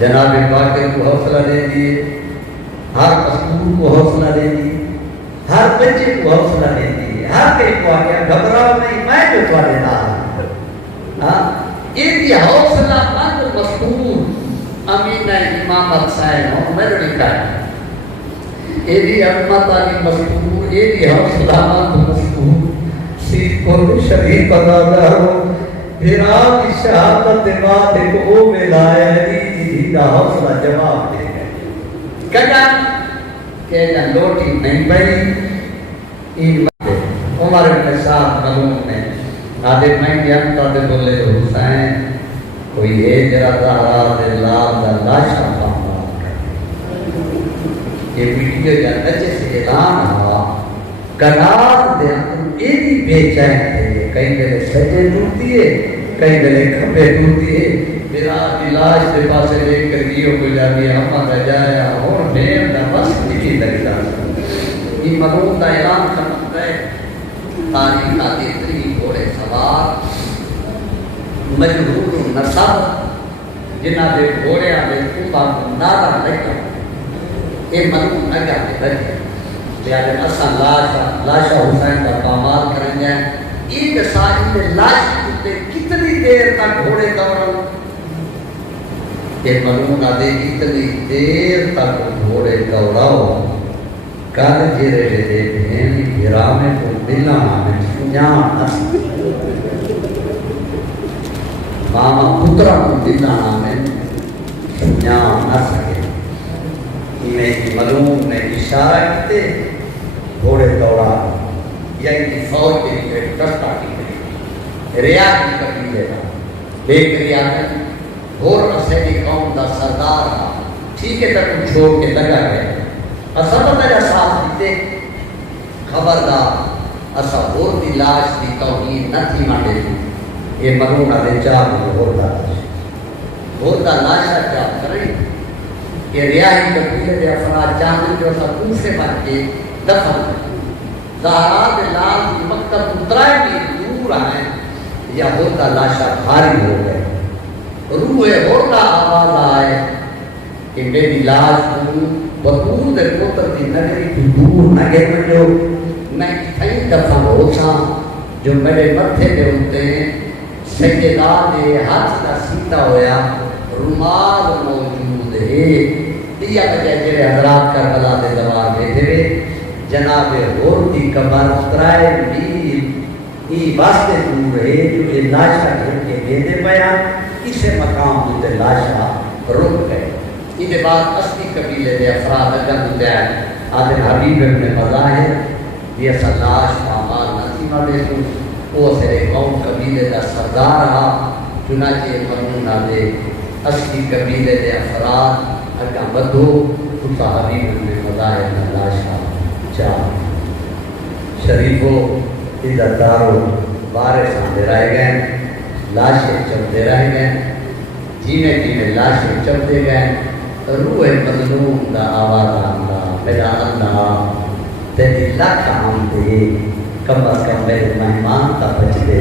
جناب باقر کو حوصلہ دے دیے ہر مصدور کو حوصلہ دے دیے ہر بچے کو حوصلہ دے دیے ہر کئی کو آگیا گھبراؤ نہیں میں جو تھوڑے نہ یہ حوصلہ مند مصدور امینہ امامت سائن ہوں میں نے لکھا ہے ایدی امت علی مصدور ایدی حوصلہ مند مصدور سید کو شریف قدادہ ہو بھرا کی شہادت بات ایک او ملایا ایدی دا حوصلہ جواب دے گئے کہا کہ جن لوٹی نہیں پہی عمر بن صاحب ملون نے آدھے میں بھی امتا دے بولے حسین کوئی ہے جرا دارا دے لال دا لاشا پاہمات کر یہ ویڈیو جا نچے سے اعلان ہوا کنار دے اندر ایدی بے چین تھے کہیں دلے سجے ڈوٹی ہے کہیں دلے کھپے ڈوٹی ہے میرا علاج دے پاسے لے کر گیوں کو جا گیا ہمہ دا جایا اور نیم دا بس نہیں لگتا یہ ملون دا اعلان کرتا ہے تاریخ آدھی اتنی گھوڑے سوار مجبور نصاب جنہ دے گھوڑے آدھے کتا نادا لگا یہ ملون نگا دے بجے لیادے اصلا لاشا حسین کا پامال کریں گے ایک سائی میں لاش کتے کتنی دیر تک گھوڑے دوروں یہ ملون آدھے اتنی دیر تک گھوڑے دوراؤ کل جیرے دے بھینی گرامے کو دلانا میں سنجان نسل ماما پترہ کو دلانا میں سنجان نہ سکے انہیں ملون نے اشارہ کتے گھوڑے دوڑا یا ان کی فوج کے لیے دستا کی گئی ریا کی قبیلے کا دیکھ ریا میں گھور اسیدی قوم دا سردار ٹھیک ہے تک چھوڑ کے لگا گئے اصلا میرا ساتھ دیتے خبردار اصلا گھور دی لاش دی توہین نہ تھی مانڈے تھی یہ ملون آدھے چاہ بھی گھور دا لاشا کیا کریں کہ ریاہی قبیلے دے افراد چاہتے جو سا کوفے بن کے دفن زہرات لال کی مکتب اترائے بھی دور آئیں یا ہوتا لاشا بھاری ہو گئے روح ہوتا آواز آئے کہ میری لاش کو بطور دے پوتر دی نگری کی دور نگے مجھو میں کتھائی دفن ہو سا جو میرے متھے دے ہوتے ہیں سیدہ دے ہاتھ کا سیدھا ہویا رومال موجود ہے دیا بجے جرے حضرات کربلا دے دوار بیٹھے ہوئے جناب غورتی قبر اترائے میل ای واسطے دور ہے جو یہ لاشا گھر کے بیدے پیا اسے مقام ہوتے لاشا رک گئے یہ بات اصلی قبیلے دے افراد اگر ہوتے ہیں آدھے حبیب ابن مظاہر یہ اصلا لاش پامال نظیمہ بیسو وہ سرے قوم قبیلے دا سردار رہا چنانچہ مضمون آدھے اصلی قبیلے دے افراد اگر بدھو خصا حبیب ابن مظاہر نلاشا چاہ شریفو ادھر دارو بارے ساندے رہ گئے لاشیں چلتے رہ گئے جینے جینے لاشیں چلتے گئے روح مظلوم دا آواز آندا میرا اللہ تیری لاکھ آن دے کم از کم میرے مہمان تا بچ دے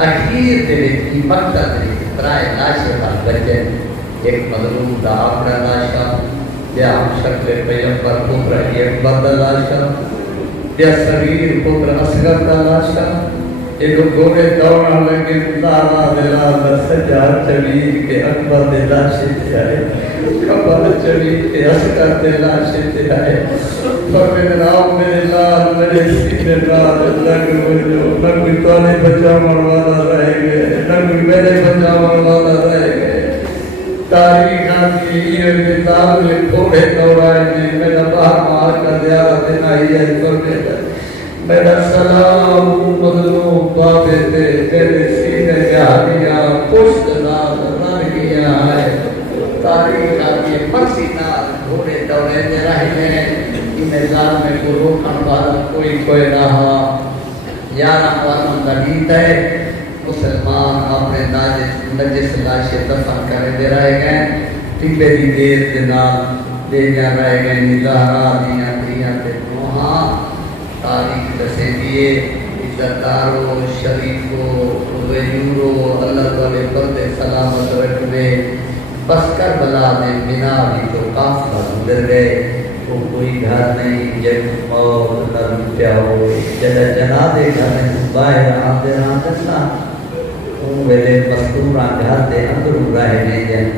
اخیر تیرے کی مقصد دے ترائے لاشیں تا بچے ایک مظلوم دا اپنا لاشا یا ہم شکل پیغمبر پتر ایک بد لاشا یا صغیر پتر اصغر دا لاشا ایک گوڑے دوڑا لگے لالا دلالا سجار چلید کے اکبر دے لاشے دے آئے کبر چلید کے اصغر دے لاشے دے آئے فرمین راؤ میرے لال میرے سینے لال لگ مجھو نگوی تونے بچا مروانا رہ گئے نگوی میرے بچا مروانا رہ گئے تاریخ آتی یہ کتاب میں گھوڑے دوڑائے میں میرا باہر مار کا دیارہ دینا ہی ہے فرمین میرا سلام مظلوم ان نظام میں کو روکن والا کوئی رہا یا رحمان ندیت ہے مسلمان اپنے نجس لاشے دفن کرے دے رہے گئے ٹپے دی دیر دنال دے جا رہے گئے نظارہ دیا دیا تے نوہاں تاریخ دسے دیے عزتارو شریفو ویورو اللہ والے بردے سلامت رکھنے بس کر بلا دے بنا بھی تو کافر گزر گئے وہ کوئی گھر نہیں جب موت نہ لٹیا ہو جنازے گھر میں باہر آتے رہا ویلے مستوران گھر دے اندر رہنے جائیں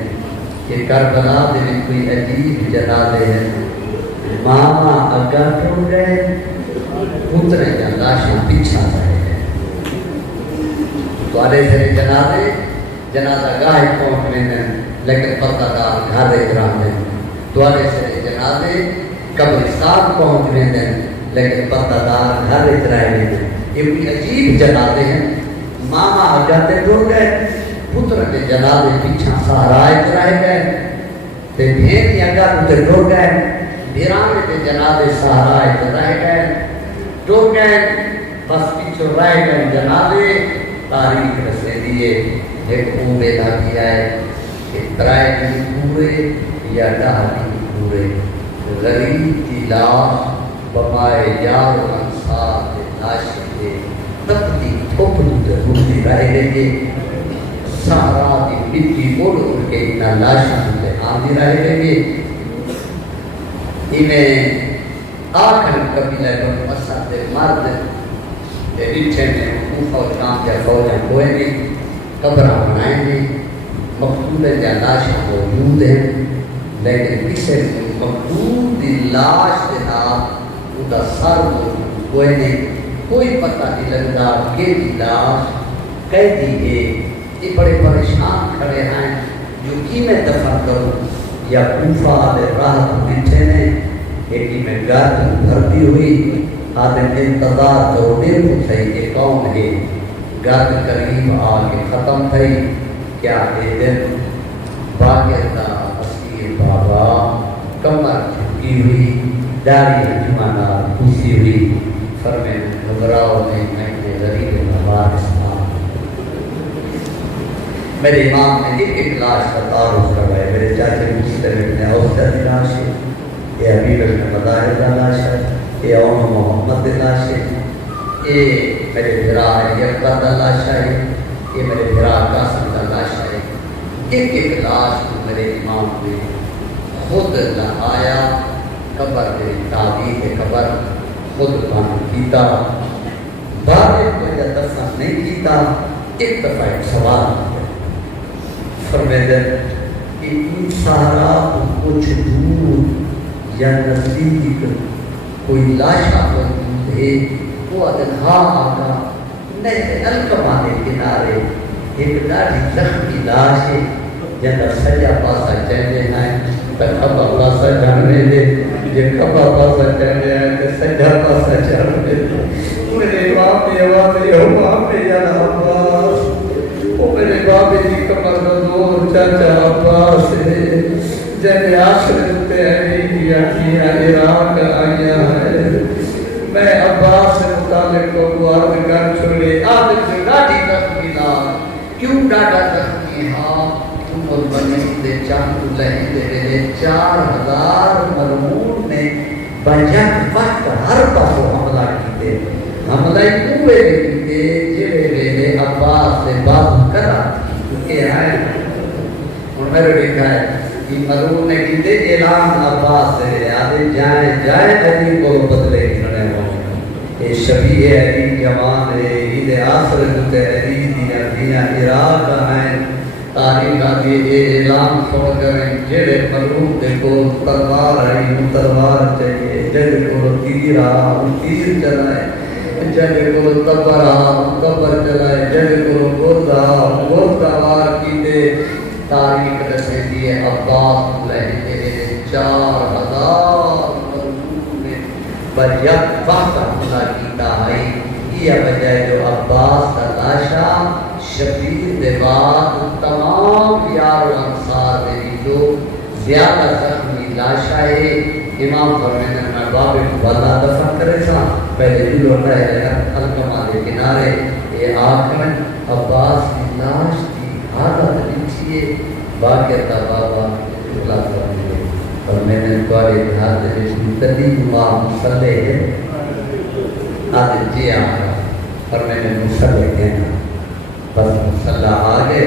کہ کربلا دے میں کوئی عجیب جنازے ہیں ماما اگر ٹوٹ گئے پترے کا لاشیں پیچھا رہے ہیں تو آدھے سے جنازہ گاہی پہنچ میں ہیں لیکن پتہ دار گھر دے گرام ہیں تو آدھے سے جنازے قبرستان پہنچ میں ہیں لیکن پتہ دار گھر دے رہے ہیں یہ کوئی عجیب جنازے ہیں ماما اگاتے ٹوٹ گئے پتر کے جنازے پیچھا سہرائے رہ گئے تے بھیڑی اگاتے ٹوٹ گئے بھیرانے کے جنازے سہرائے رہ گئے ٹوٹ گئے بس پیچھو رہ گئے جنازے تاریخ رسے دیے ایک اوبے نہ کیا ہے کہ ترائے بھی پورے یا ڈاہی پورے غریب کی لاش بمائے یار انصار کے لاشے کے تپتی ٹھوپڑی ضروری رہے گے سارا دی مٹی اڑ اڑ کے انہا لاشاں سے آدھی رہے گے انہیں آخر قبیلہ بن مسعد مرد ریچھے میں کوفہ و شام کے فوجیں ہوئے گے قبرہ بنائیں گے مقتول یا لاشاں موجود ہیں لیکن کسے مقتول دی لاش کے نام ادا سر موجود ہوئے نہیں کوئی پتہ نہیں لگتا کہ لاش قیدی ہے یہ بڑے پریشان کھڑے ہیں جو کی میں دفن کروں یا کوفہ آدھے راحت بیٹھے نے ایک ہی میں گرد بھرتی ہوئی آدھے انتظار کرو دیر کو تھئی کہ کون ہے گرد قریب آگے ختم تھئی کیا ہے دن باقیدہ اسیر بابا کمر جھکی ہوئی داڑھی جمانہ خوشی ہوئی فرمے گھبراؤ نہیں میں غریب نواز اسلام میرے امام نے ایک لاش کا تعارف کروائے میرے چاچے مسلم ابن اوسط کی لاش ہے یہ حبیب ابن مظاہر کا لاش ہے یہ اون محمد کی لاش ہے یہ میرے بھرا یکتا کا لاش ہے یہ میرے بھرا قاسم کا لاش ہے ایک لاش کو میرے امام نے خود لہایا قبر کے تعبیر قبر خود بند کیتا بارے کو یا دفن نہیں کیتا ایک دفعہ ایک سوال کیا فرمیدر کہ ان سارا کچھ دور یا نزدیک کوئی لاشا موجود ہے وہ ادن ہاں آگا نہیں الکمانے کنارے ایک ڈاڑھی زخمی لاش ہے جنہ سجا پاسا چہنے ہیں تک اب اللہ سا جاننے دے یہ کبا پاسا چہنے ہیں کہ سجا پاسا چہنے دے میرے باپ نے آواز یہ باپ نے جانا عباس وہ میرے باپ جی کمر دور چاچا عباس ہے جنہیں آشرت تحریک کیا عراق آیا ہے میں عباس سے مطالب کو گوارد کر چھوڑے آدھے سے ڈاڑھی زخمی لاش کیوں ڈاڑا زخمی ہاں اور بنی دے چاند لہیں دے میرے 4000 مرمون نے بجک وقت ہر پاسو حملہ کیتے حملہ کوئے کیتے جڑے ویلے عباس سے بات کرا کہ آئے اور میرے دیکھا ہے کہ مرمون نے کیتے اعلان عباس سے آدھے جائیں علی کو بدلے کھڑے ہوں یہ شبیہ علی جوان ہے عید آسر جتے علی دینا عراق آئیں تاریخ آدھی یہ اعلان سوڑ کریں جڑے ملوک دیکھو تلوار آئی تلوار چاہیے جڑے کو تیر تیر چلائے جڑے کو تبر چلائے جڑے کو گوردوار کی دے تاریخ رسے دیے عباس لہنے 4000 ملوک نے بل یک وقت حملہ کیتا ہے یہ وجہ جو عباس کا لاشا شبیر دے بعد تمام یار و انصار دے جو زیادہ زخمی لاشا ہے امام فرمیدن باب والا دفن کرے سا پہلے دل ہوتا ہے الکما کے کنارے یہ آخر عباس کی لاش کی حالت نیچیے باقی تا بابا اخلاص کرنے اور میں نے تمہارے ہاتھ میں تدی ماں مسلے ہے آج جی آ اور میں نے مسلے کہنا بس مسلح آ گئے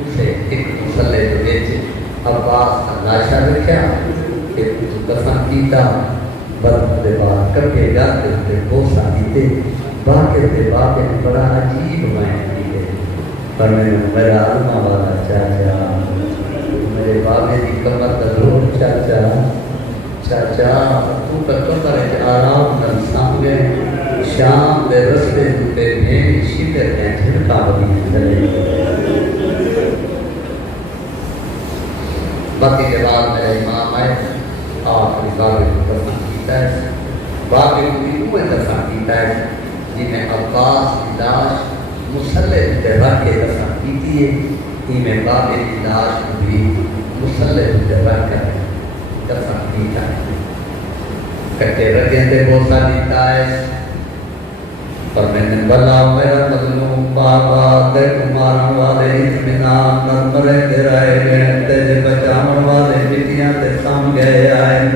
اسے ایک مسلے کے بیچ عباس کا لاشا رکھا کہ کچھ دفن کیتا برد دے بعد کبھے جاتے تھے بوسا دیتے باقی دے باقی بڑا عجیب مائن دیتے پر میں نے میرا علمہ والا چاچا میرے بابے دی کمر دلور چاچا چاچا تو کر ہے آرام کر سامنے شام دے رستے دوتے بھین شیدر میں جھڑکا بگی چلے باقی کے بعد میرے امام آئے آخری بابے کو دفن کیتا ہے بابے کو بھی اوہ دفن کیتا ہے جنہیں عباس کی لاش مسلح تے رکھ کے دفن کیتی ہے میں بابے کی لاش کو بھی مسلح تے رکھ کر دفن کیتا ہے کٹے رکھیں تے بوسا دیتا ہے اور میں نے بلا میرا مظلوم بابا تے کمارن والے اطمینان نرمرے دے رہے گئے تے بچاون والے مٹیاں تے سم گئے آئے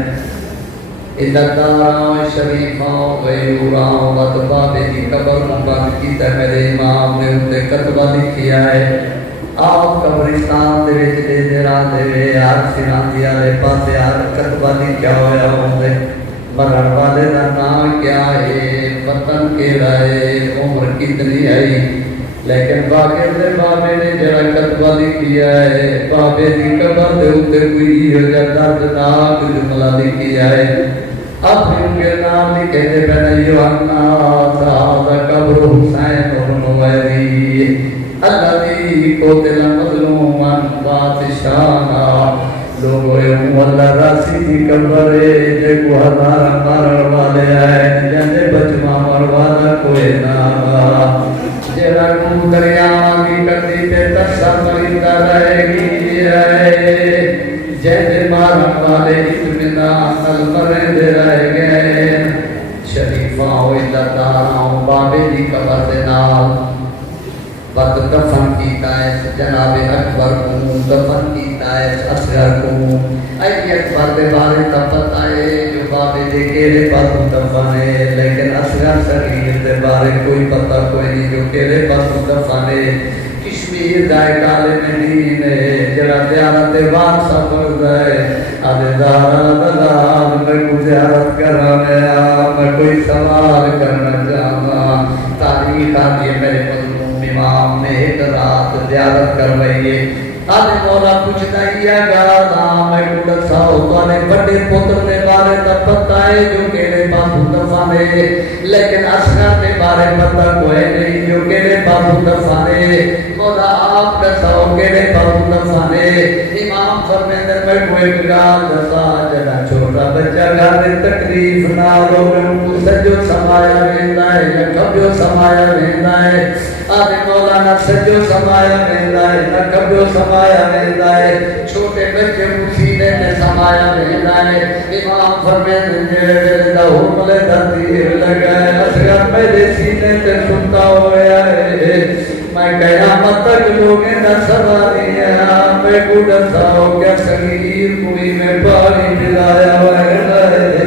عزتداراں شریفاں غیوراں وقت بابے کی قبر بند کیتا میرے امام نے اندے کتبہ لکھیا ہے آپ قبرستان دے وچ دے دیران دے وے آر سران دیا لے پاسے آر کتبہ لکھیا ہویا ہوندے مرن والے کا نام کیا ہے وطن کے رائے عمر کتنی آئی لیکن باقی دے بابے نے جڑا کتبہ لکھیا ہے بابے دی قبر دے اوتے کوئی دردناک جملہ لکھیا ہے اب ان کے نام لکھے دے بن یوحنا صاحب قبر حسین بن ویری الذی قتل مظلوما بادشاہا لوگوں اللہ راسی کی قبر جے کو ہزار مارن والے آئے جنے بچما مروانا کوئی نام جیرا کو دریاں کی کردی تے ترسا مریندہ رہے گی جیسے مارن والے اطمینان المرین دے رہے گئے شریفاں ہوئی لداراں بابے دی قبر دے نال وقت دفن کیتا ہے جناب اکبر کو دفن کیتا ہے اصغر کو ائی اکبر دے بارے تا پتہ ہے جو بابے دے کیڑے پاسوں دفن ہے لیکن اصغر صغیر دے بارے کوئی پتہ کوئی نہیں جو کیڑے پاسوں دفن ہے کشمیر دائے کالے مدین ہے جڑا زیارت وان سفر ہے عزیزارا دلال میں کو زیارت کرانے میں کوئی سوال کرنا چاہتا تاریخ آتی ہے میرے امام نے ایک رات زیارت کروائیے آدھے مولا پوچھتا ہی گانا میں کو دساؤ توانے بڑے پتر دے بارے تا پتہ ہے جو کیڑے پاسوں دفن ہے لیکن اصغر دے بارے پتہ کوئی نہیں جو کیڑے پاسوں دفن ہے مولا آپ دساؤ کیڑے پاسوں دفن ہے امام فرمیندے میں کو ایک گال دسا جڑا چھوٹا بچہ گھر دے تکلیف نہ ہوے سجو سمایا ویندا ہے یا کبیو سمایا ویندا ہے آدھے مولانا سجو سمایا ویندا ہے نہ کبیو سمایا ویندا ہے چھوٹے بچے مسینے میں سمایا ویندا ہے امام فرمیندے جڑے دا حکم لے تیر لگائے اصغر میرے سینے تے ستا ہویا ہے میں قیامت تک لوگیں نہ سوالیا میں کو دساؤ کیا صغیر کوئی میں پانی پلایا ہے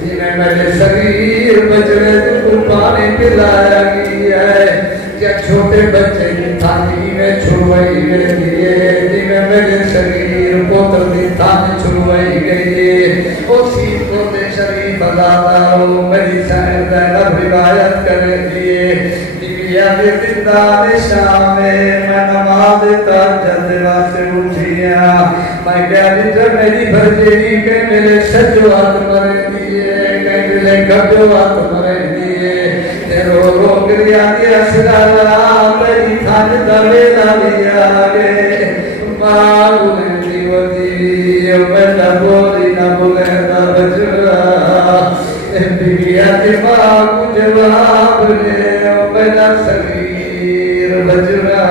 جی میں میرے صغیر بچڑے تو پانی پلایا گیا ہے کیا چھوٹے بچے کی تھانی میں چھڑوائی گئی ہے جی میں میرے صغیر پوتر کی تھانی چھڑوائی گئی ہے اسی پوتے شریف ازادہ ہو میری سائن زینب روایت کرے دیئے یا زندان شام میں نماز تہجد واسطے اٹھیا میں کیا جب میری بھرجی کہ میرے سجو ہاتھ مرے دیے کہ میرے کبجو ہاتھ مرے دیے تیرو رو گریا دیا سرارا تیری تھانج دویدہ لیا گے مارو لیندی و دیوی میں نبولی نبولے نبجرا بگیا دماغ جواب لے میرا صغیر بجرا